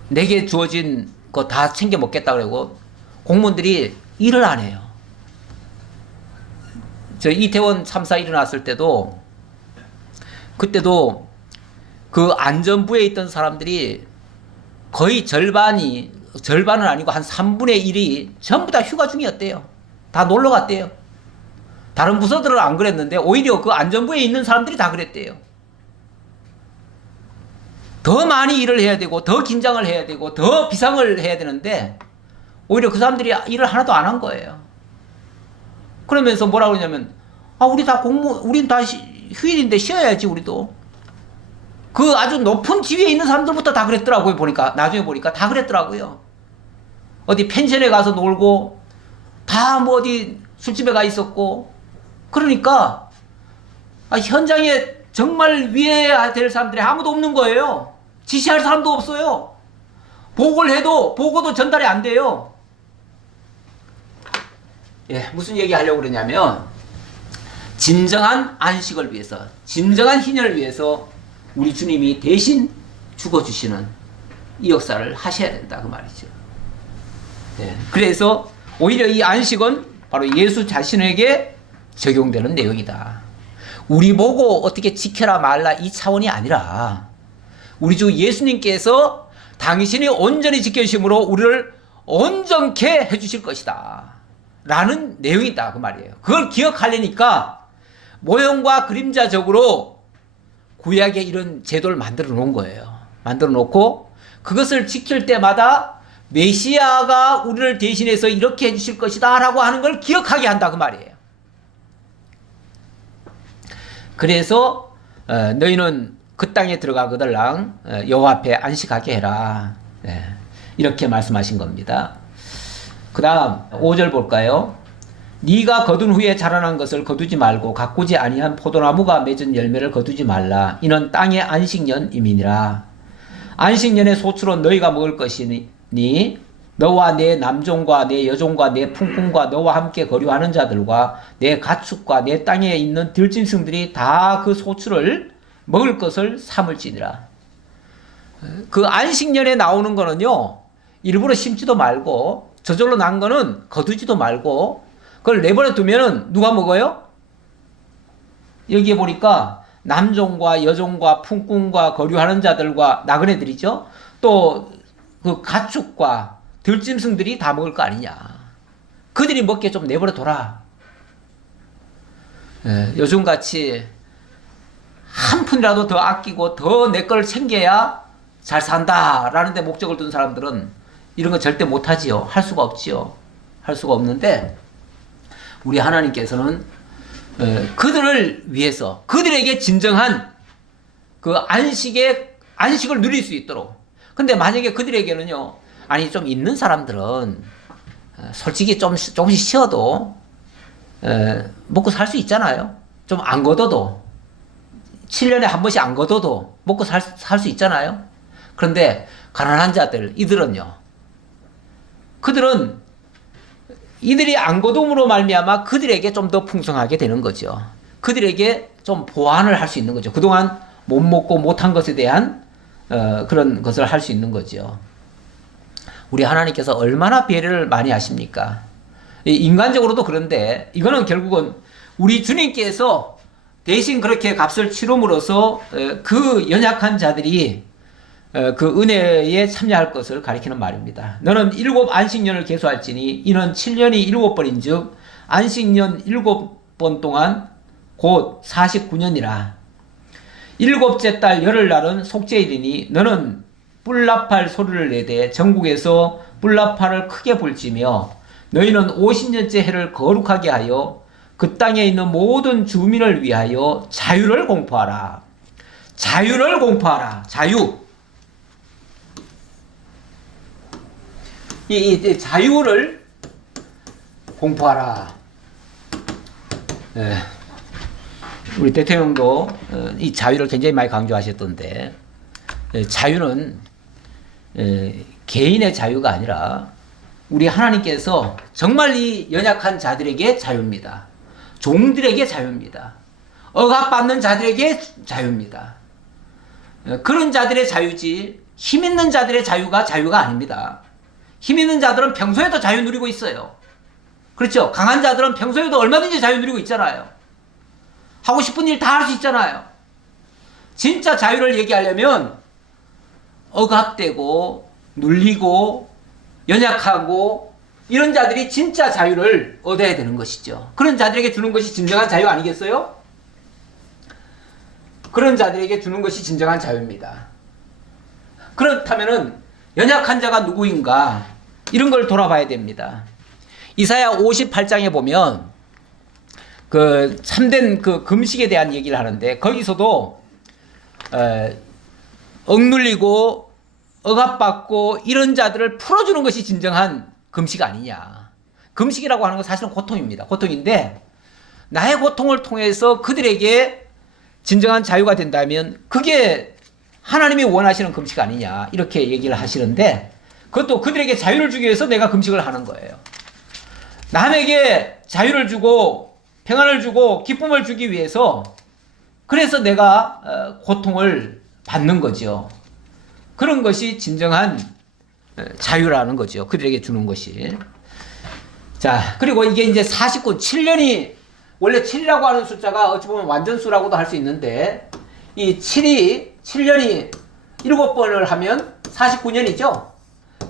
내게 주어진 거 다 챙겨 먹겠다 그러고 공무원들이 일을 안 해요. 저 이태원 참사 일어났을 때도, 그때도 그 안전부에 있던 사람들이 거의 절반은 아니고 한 3분의 1이 전부 다 휴가 중이었대요. 다 놀러 갔대요. 다른 부서들은 안 그랬는데 오히려 그 안전부에 있는 사람들이 다 그랬대요. 더 많이 일을 해야 되고, 더 긴장을 해야 되고, 더 비상을 해야 되는데 오히려 그 사람들이 일을 하나도 안 한 거예요. 그러면서 뭐라고 그러냐면, 우린 다 휴일인데 쉬어야지, 우리도. 그 아주 높은 지위에 있는 사람들부터 다 그랬더라고요, 나중에 보니까 다 그랬더라고요. 어디 펜션에 가서 놀고, 다 뭐 어디 술집에 가 있었고, 그러니까, 현장에 정말 위해야 될 사람들이 아무도 없는 거예요. 지시할 사람도 없어요. 보고를 해도, 보고도 전달이 안 돼요. 무슨 얘기 하려고 그러냐면, 진정한 안식을 위해서, 진정한 희년을 위해서 우리 주님이 대신 죽어주시는 이 역사를 하셔야 된다, 그 말이죠. 그래서 오히려 이 안식은 바로 예수 자신에게 적용되는 내용이다. 우리 보고 어떻게 지켜라 말라 이 차원이 아니라, 우리 주 예수님께서 당신이 온전히 지켜주심으로 우리를 온전케 해주실 것이다 라는 내용이다, 그 말이에요. 그걸 기억하려니까 모형과 그림자적으로 구약에 이런 제도를 만들어 놓은 거예요. 만들어 놓고 그것을 지킬 때마다 메시아가 우리를 대신해서 이렇게 해주실 것이다 라고 하는 걸 기억하게 한다, 그 말이에요. 그래서 너희는 그 땅에 들어가거들랑 여호와 앞에 안식하게 해라, 이렇게 말씀하신 겁니다. 그 다음 5절 볼까요? 네가 거둔 후에 자라난 것을 거두지 말고 가꾸지 아니한 포도나무가 맺은 열매를 거두지 말라. 이는 땅의 안식년임이니라. 안식년의 소출은 너희가 먹을 것이니 너와 내 남종과 내 여종과 내 품꾼과 너와 함께 거류하는 자들과 내 가축과 내 땅에 있는 들짐승들이 다 그 소출을 먹을 것을 삼을지니라. 그 안식년에 나오는 거는요, 일부러 심지도 말고 저절로 난 거는 거두지도 말고 그걸 내버려 두면은 누가 먹어요? 여기에 보니까 남종과 여종과 품꾼과 거류하는 자들과 나그네들이죠. 또 그 가축과 들짐승들이 다 먹을 거 아니냐. 그들이 먹게 좀 내버려 둬라. 요즘같이 한 푼이라도 더 아끼고 더 내 걸 챙겨야 잘 산다라는 데 목적을 둔 사람들은 이런 거 절대 못하지요. 할 수가 없지요. 할 수가 없는데 우리 하나님께서는 그들을 위해서 그들에게 진정한 그 안식을 누릴 수 있도록. 근데 만약에 그들에게는요, 아니 좀 있는 사람들은 솔직히 조금씩 쉬어도 먹고 살 수 있잖아요. 좀 안 걷어도 7년에 한 번씩 안 걷어도 먹고 살 수 있잖아요. 그런데 가난한 자들 이들은요, 그들은 이들이 안 거둠으로 말미암아 그들에게 좀 더 풍성하게 되는 거죠. 그들에게 좀 보완을 할 수 있는 거죠. 그동안 못 먹고 못한 것에 대한 그런 것을 할 수 있는 거죠. 우리 하나님께서 얼마나 배려를 많이 하십니까? 인간적으로도 그런데 이거는 결국은 우리 주님께서 대신 그렇게 값을 치름으로써 그 연약한 자들이 그 은혜에 참여할 것을 가리키는 말입니다. 너는 7 안식년을 계수할지니 이는 7년이 7번인즉 안식년 7번 동안 곧 49년이라. 7째 달 열흘날은 속죄일이니 너는 뿔나팔 소리를 내되 전국에서 뿔나팔을 크게 불지며 너희는 50년째 해를 거룩하게 하여 그 땅에 있는 모든 주민을 위하여 자유를 공포하라. 자유를 공포하라. 자유. 이 자유를 공포하라. 네. 우리 대통령도 이 자유를 굉장히 많이 강조하셨던데, 자유는 개인의 자유가 아니라 우리 하나님께서 정말 이 연약한 자들에게 자유입니다. 종들에게 자유입니다. 억압받는 자들에게 자유입니다. 그런 자들의 자유지 힘 있는 자들의 자유가 아닙니다. 힘 있는 자들은 평소에도 자유 누리고 있어요. 그렇죠? 강한 자들은 평소에도 얼마든지 자유 누리고 있잖아요. 하고 싶은 일 다 할 수 있잖아요. 진짜 자유를 얘기하려면 억압되고 눌리고 연약하고 이런 자들이 진짜 자유를 얻어야 되는 것이죠. 그런 자들에게 주는 것이 진정한 자유 아니겠어요? 그런 자들에게 주는 것이 진정한 자유입니다. 그렇다면은 연약한 자가 누구인가? 이런 걸 돌아봐야 됩니다. 이사야 58장에 보면 그 참된 그 금식에 대한 얘기를 하는데 거기서도 억눌리고 억압받고 이런 자들을 풀어주는 것이 진정한 금식 아니냐. 금식이라고 하는 건 사실은 고통입니다. 고통인데 나의 고통을 통해서 그들에게 진정한 자유가 된다면 그게 하나님이 원하시는 금식 아니냐 이렇게 얘기를 하시는데 그것도 그들에게 자유를 주기 위해서 내가 금식을 하는 거예요. 남에게 자유를 주고 평안을 주고 기쁨을 주기 위해서 그래서 내가 고통을 받는 거죠. 그런 것이 진정한 자유라는 거죠. 그들에게 주는 것이. 자, 그리고 이게 이제 49, 7년이 원래 7이라고 하는 숫자가 어찌 보면 완전수라고도 할 수 있는데 이 7년이 7번을 하면 49년이죠.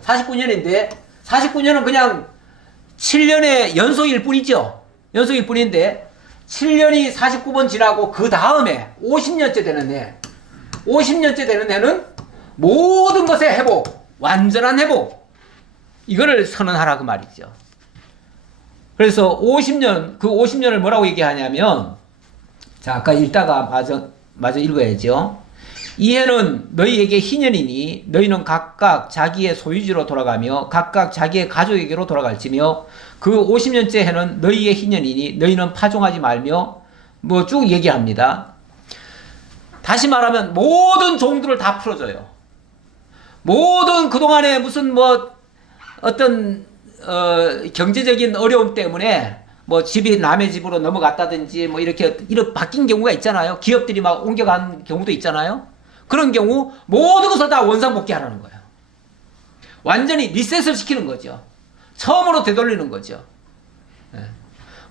49년인데 49년은 그냥 7년의 연속일 뿐이죠. 연속일 뿐인데 7년이 49번 지나고 그 다음에 50년째 되는 해 50년째 되는 해는 모든 것의 회복, 완전한 회복 이거를 선언하라 그 말이죠. 그래서 50년, 그 50년을 뭐라고 얘기하냐면 자 아까 읽다가 마저 읽어야죠. 이 해는 너희에게 희년이니 너희는 각각 자기의 소유지로 돌아가며 각각 자기의 가족에게로 돌아갈지며 그 50년째 해는 너희의 희년이니 너희는 파종하지 말며 뭐 쭉 얘기합니다. 다시 말하면 모든 종들을 다 풀어줘요. 모든 그동안에 무슨 뭐 어떤 경제적인 어려움 때문에 뭐 집이 남의 집으로 넘어갔다든지 뭐 이렇게 바뀐 경우가 있잖아요. 기업들이 막 옮겨간 경우도 있잖아요. 그런 경우 모든 것을 다 원상복귀하라는 거예요. 완전히 리셋을 시키는 거죠. 처음으로 되돌리는 거죠.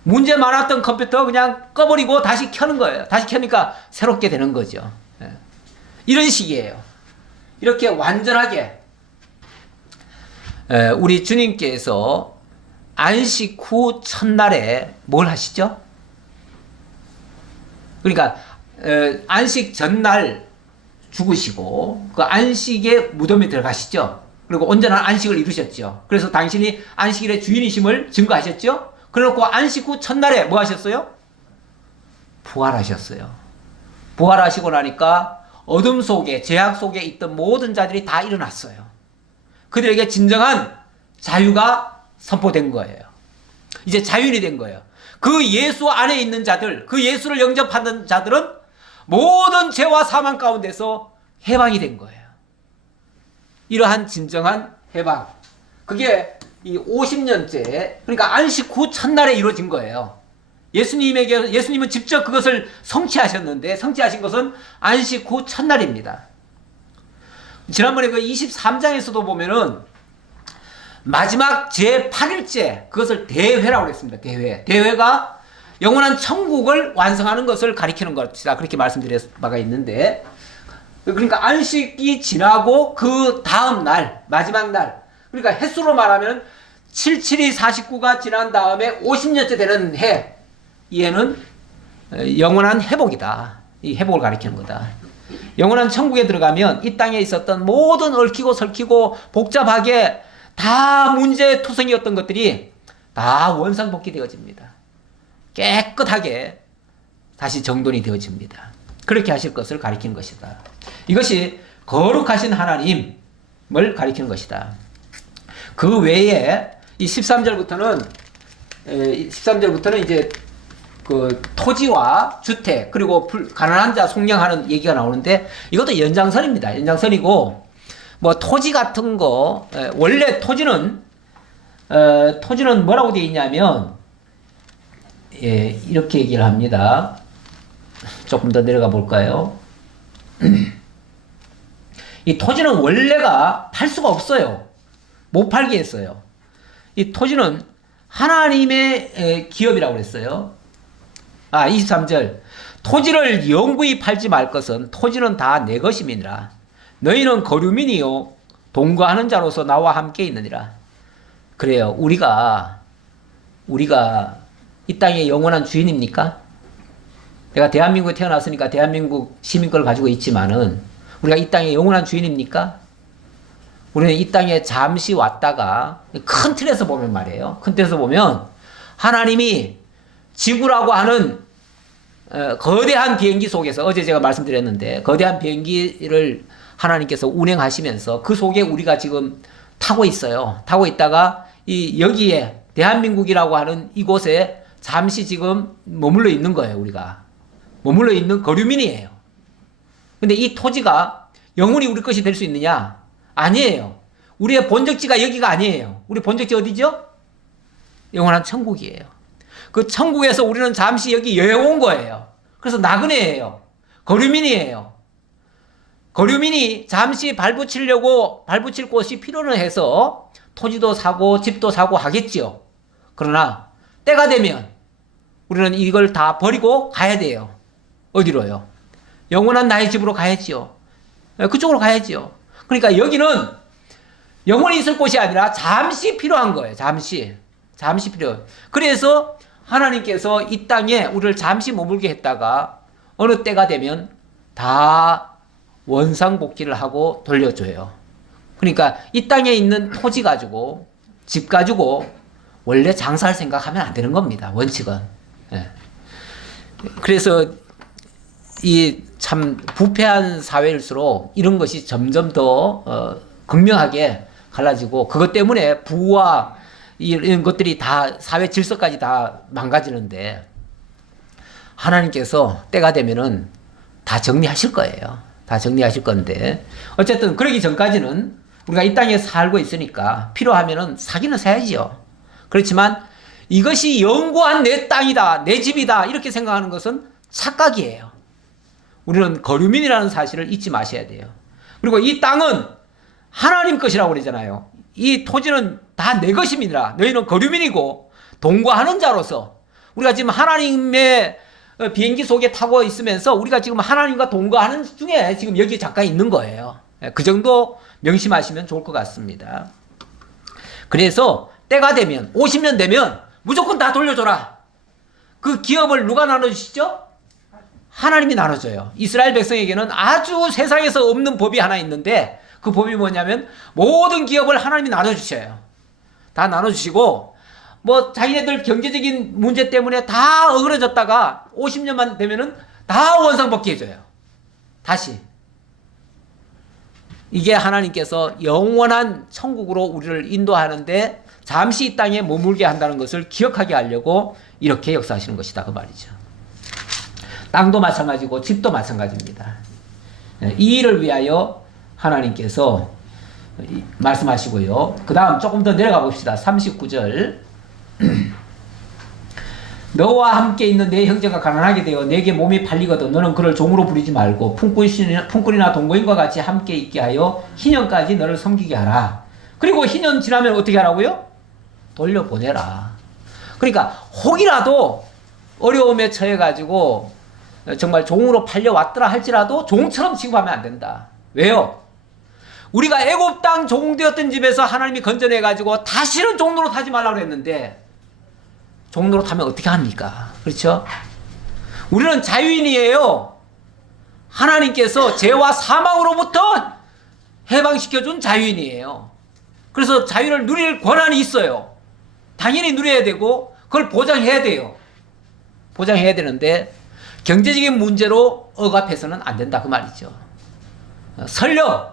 문제 많았던 컴퓨터 그냥 꺼버리고 다시 켜는 거예요. 다시 켜니까 새롭게 되는 거죠. 이런 식이에요. 이렇게 완전하게 우리 주님께서 안식 후 첫날에 뭘 하시죠? 그러니까 안식 전날 죽으시고 그 안식의 무덤에 들어가시죠. 그리고 온전한 안식을 이루셨죠. 그래서 당신이 안식일의 주인이심을 증거하셨죠. 그래놓고 안식 후 첫날에 뭐 하셨어요? 부활하셨어요. 부활하시고 나니까 어둠 속에, 죄악 속에 있던 모든 자들이 다 일어났어요. 그들에게 진정한 자유가 선포된 거예요. 이제 자유인이 된 거예요. 그 예수 안에 있는 자들, 그 예수를 영접하는 자들은 모든 죄와 사망 가운데서 해방이 된 거예요. 이러한 진정한 해방. 그게 이 50년째, 그러니까 안식 후 첫날에 이루어진 거예요. 예수님은 직접 그것을 성취하셨는데, 성취하신 것은 안식 후 첫날입니다. 지난번에 그 23장에서도 보면은 마지막 제8일째, 그것을 대회라고 했습니다. 대회가 영원한 천국을 완성하는 것을 가리키는 것이다. 그렇게 말씀드린 바가 있는데, 그러니까 안식이 지나고 그 다음 날, 마지막 날, 그러니까 횟수로 말하면 77이 49가 지난 다음에 50년째 되는 해, 이 해는 영원한 회복이다. 이 회복을 가리키는 거다. 영원한 천국에 들어가면 이 땅에 있었던 모든 얽히고 설키고 복잡하게 다 문제투성이었던 것들이 다 원상복귀 되어집니다. 깨끗하게 다시 정돈이 되어집니다. 그렇게 하실 것을 가리키는 것이다. 이것이 거룩하신 하나님을 가리키는 것이다. 그 외에 이 13절부터는 이제 그 토지와 주택 그리고 가난한 자 속량하는 얘기가 나오는데 이것도 연장선입니다. 연장선이고 뭐 토지 같은 거 원래 토지는 뭐라고 되어 있냐면 이렇게 얘기를 합니다. 조금 더 내려가 볼까요? 이 토지는 원래가 팔 수가 없어요. 못 팔게 했어요. 이 토지는 하나님의 기업이라고 그랬어요. 23절. 토지를 영구히 팔지 말 것은 토지는 다 내 것임이니라. 너희는 거류민이요 동거하는 자로서 나와 함께 있느니라. 그래요. 우리가 이 땅의 영원한 주인입니까? 내가 대한민국에 태어났으니까 대한민국 시민권을 가지고 있지만은 우리가 이 땅의 영원한 주인입니까? 우리는 이 땅에 잠시 왔다가 큰 틀에서 보면 말이에요. 큰 틀에서 보면 하나님이 지구라고 하는 거대한 비행기 속에서 어제 제가 말씀드렸는데 거대한 비행기를 하나님께서 운행하시면서 그 속에 우리가 지금 타고 있어요. 타고 있다가 여기에 대한민국이라고 하는 이곳에 잠시 지금 머물러 있는 거예요. 우리가 머물러 있는 거류민이에요. 근데 이 토지가 영원히 우리 것이 될 수 있느냐? 아니에요. 우리의 본적지가 여기가 아니에요. 우리 본적지 어디죠? 영원한 천국이에요. 그 천국에서 우리는 잠시 여기 여행 온 거예요. 그래서 나그네예요. 거류민이에요. 거류민이 잠시 발붙일 곳이 필요는 해서 토지도 사고 집도 사고 하겠죠. 그러나 때가 되면 우리는 이걸 다 버리고 가야 돼요. 어디로요? 영원한 나의 집으로 가야지요. 그쪽으로 가야지요. 그러니까 여기는 영원히 있을 곳이 아니라 잠시 필요한 거예요. 잠시 필요. 그래서 하나님께서 이 땅에 우리를 잠시 머물게 했다가 어느 때가 되면 다 원상복귀를 하고 돌려줘요. 그러니까 이 땅에 있는 토지 가지고 집 가지고 원래 장사할 생각하면 안 되는 겁니다. 원칙은. 그래서 이 참 부패한 사회일수록 이런 것이 점점 더 극명하게 갈라지고 그것 때문에 부와 이런 것들이 다 사회 질서까지 다 망가지는데 하나님께서 때가 되면은 다 정리하실 거예요. 다 정리하실 건데 어쨌든 그러기 전까지는 우리가 이 땅에 살고 있으니까 필요하면은 사기는 사야지요. 그렇지만 이것이 영구한 내 땅이다, 내 집이다 이렇게 생각하는 것은 착각이에요. 우리는 거류민이라는 사실을 잊지 마셔야 돼요. 그리고 이 땅은 하나님 것이라고 그러잖아요. 이 토지는 다 내 것입니다. 너희는 거류민이고 동거하는 자로서 우리가 지금 하나님의 비행기 속에 타고 있으면서 우리가 지금 하나님과 동거하는 중에 지금 여기 잠깐 있는 거예요. 그 정도 명심하시면 좋을 것 같습니다. 그래서 때가 되면 50년 되면 무조건 다 돌려줘라. 그 기업을 누가 나눠주시죠? 하나님이 나눠줘요. 이스라엘 백성에게는 아주 세상에서 없는 법이 하나 있는데 그 법이 뭐냐면 모든 기업을 하나님이 나눠주셔요. 다 나눠주시고 뭐 자기네들 경제적인 문제 때문에 다 어그러졌다가 50년만 되면은 다 원상복귀해줘요. 다시. 이게 하나님께서 영원한 천국으로 우리를 인도하는데 잠시 이 땅에 머물게 한다는 것을 기억하게 하려고 이렇게 역사하시는 것이다 그 말이죠. 땅도 마찬가지고 집도 마찬가지입니다. 이 일을 위하여 하나님께서 말씀하시고요. 그 다음 조금 더 내려가 봅시다. 39절 너와 함께 있는 내 형제가 가난하게 되어 내게 몸이 팔리거든 너는 그를 종으로 부리지 말고 품꾼이나 동거인과 같이 함께 있게 하여 희년까지 너를 섬기게 하라. 그리고 희년 지나면 어떻게 하라고요? 돌려보내라. 그러니까 혹이라도 어려움에 처해가지고 정말 종으로 팔려왔더라 할지라도 종처럼 취급하면 안 된다. 왜요? 우리가 애굽 땅 종되었던 집에서 하나님이 건져내가지고 다시는 종로로 타지 말라고 했는데 종로로 타면 어떻게 합니까? 그렇죠? 우리는 자유인이에요. 하나님께서 죄와 사망으로부터 해방시켜준 자유인이에요. 그래서 자유를 누릴 권한이 있어요. 당연히 누려야 되고 그걸 보장해야 돼요. 보장해야 되는데 경제적인 문제로 억압해서는 안 된다 그 말이죠. 설령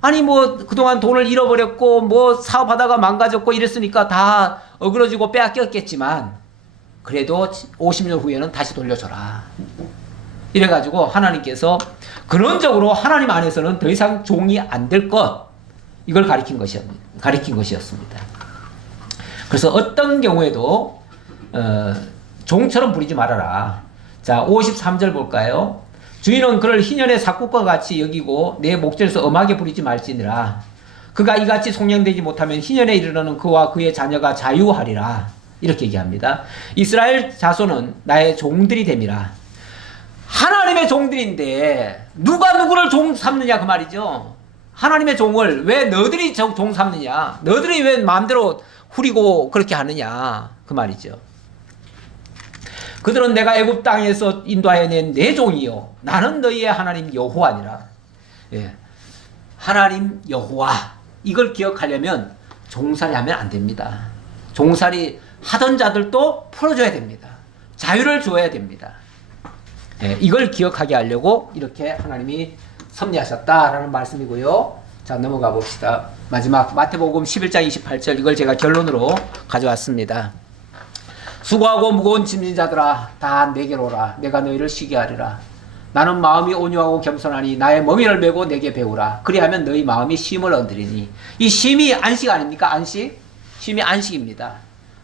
아니 뭐 그동안 돈을 잃어버렸고 뭐 사업하다가 망가졌고 이랬으니까 다 어그러지고 빼앗겼겠지만 그래도 50년 후에는 다시 돌려줘라. 이래가지고 하나님께서 근원적으로 하나님 안에서는 더 이상 종이 안 될 것 이걸 가리킨 것이었습니다. 그래서 어떤 경우에도 종처럼 부리지 말아라. 자 53절 볼까요? 주인은 그를 희년의 삭국과 같이 여기고 내 목전에서 엄하게 부리지 말지니라. 그가 이같이 속량되지 못하면 희년에 이르러는 그와 그의 자녀가 자유하리라. 이렇게 얘기합니다. 이스라엘 자손은 나의 종들이 됨이라. 하나님의 종들인데 누가 누구를 종 삼느냐 그 말이죠. 하나님의 종을 왜 너들이 종 삼느냐, 너들이 왜 마음대로 후리고 그렇게 하느냐 그 말이죠. 그들은 내가 애굽 땅에서 인도하여 낸 내 종이요 나는 너희의 하나님 여호와니라. 예. 하나님 여호와 이걸 기억하려면 종살이 하면 안 됩니다. 종살이 하던 자들도 풀어줘야 됩니다. 자유를 줘야 됩니다. 예. 이걸 기억하게 하려고 이렇게 하나님이 섭리하셨다라는 말씀이고요. 자 넘어가 봅시다. 마지막 마태복음 11장 28절 이걸 제가 결론으로 가져왔습니다. 수고하고 무거운 짐진 자들아 다 내게로 오라. 내가 너희를 쉬게 하리라. 나는 마음이 온유하고 겸손하니 나의 멍에를 메고 내게 배우라. 그리하면 너희 마음이 쉼을 얻으리니. 이 쉼이 안식 아닙니까? 안식? 쉼이 안식입니다.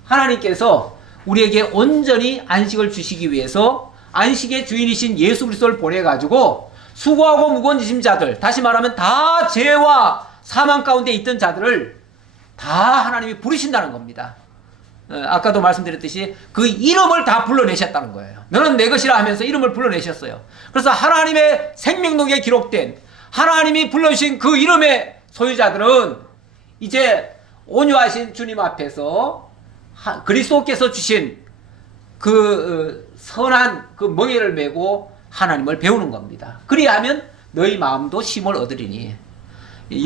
하나님께서 우리에게 온전히 안식을 주시기 위해서 안식의 주인이신 예수 그리스도를 보내가지고 수고하고 무거운 짐자들 다시 말하면 다 죄와 사망 가운데 있던 자들을 다 하나님이 부르신다는 겁니다. 아까도 말씀드렸듯이 그 이름을 다 불러내셨다는 거예요. 너는 내 것이라 하면서 이름을 불러내셨어요. 그래서 하나님의 생명록에 기록된 하나님이 불러주신 그 이름의 소유자들은 이제 온유하신 주님 앞에서 그리스도께서 주신 그 선한 그 멍에를 메고 하나님을 배우는 겁니다. 그리하면 너희 마음도 쉼을 얻으리니.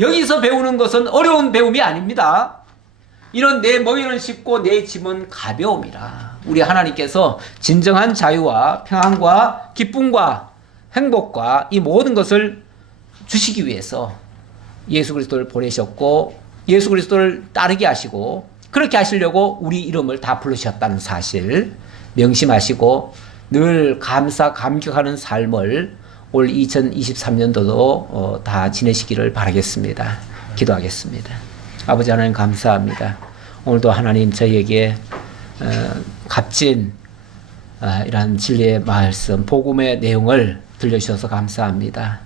여기서 배우는 것은 어려운 배움이 아닙니다. 이런 내 멍에는 쉽고 내 짐은 가벼움이라. 우리 하나님께서 진정한 자유와 평안과 기쁨과 행복과 이 모든 것을 주시기 위해서 예수 그리스도를 보내셨고 예수 그리스도를 따르게 하시고 그렇게 하시려고 우리 이름을 다 부르셨다는 사실 명심하시고 늘 감격하는 삶을 올 2023년도도 다 지내시기를 바라겠습니다. 기도하겠습니다. 아버지 하나님 감사합니다. 오늘도 하나님 저희에게 값진 이런 진리의 말씀, 복음의 내용을 들려주셔서 감사합니다.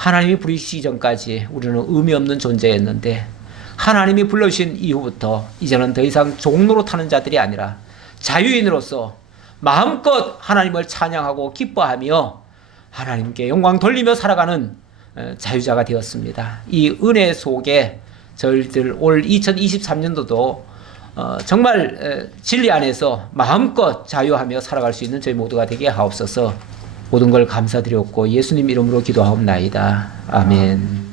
하나님이 부르시기 전까지 우리는 의미 없는 존재였는데 하나님이 불러주신 이후부터 이제는 더 이상 종로로 타는 자들이 아니라 자유인으로서 마음껏 하나님을 찬양하고 기뻐하며 하나님께 영광 돌리며 살아가는 자유자가 되었습니다. 이 은혜 속에 저희들 올 2023년도도 정말 진리 안에서 마음껏 자유하며 살아갈 수 있는 저희 모두가 되게 하옵소서. 모든 걸 감사드렸고 예수님 이름으로 기도하옵나이다. 아멘.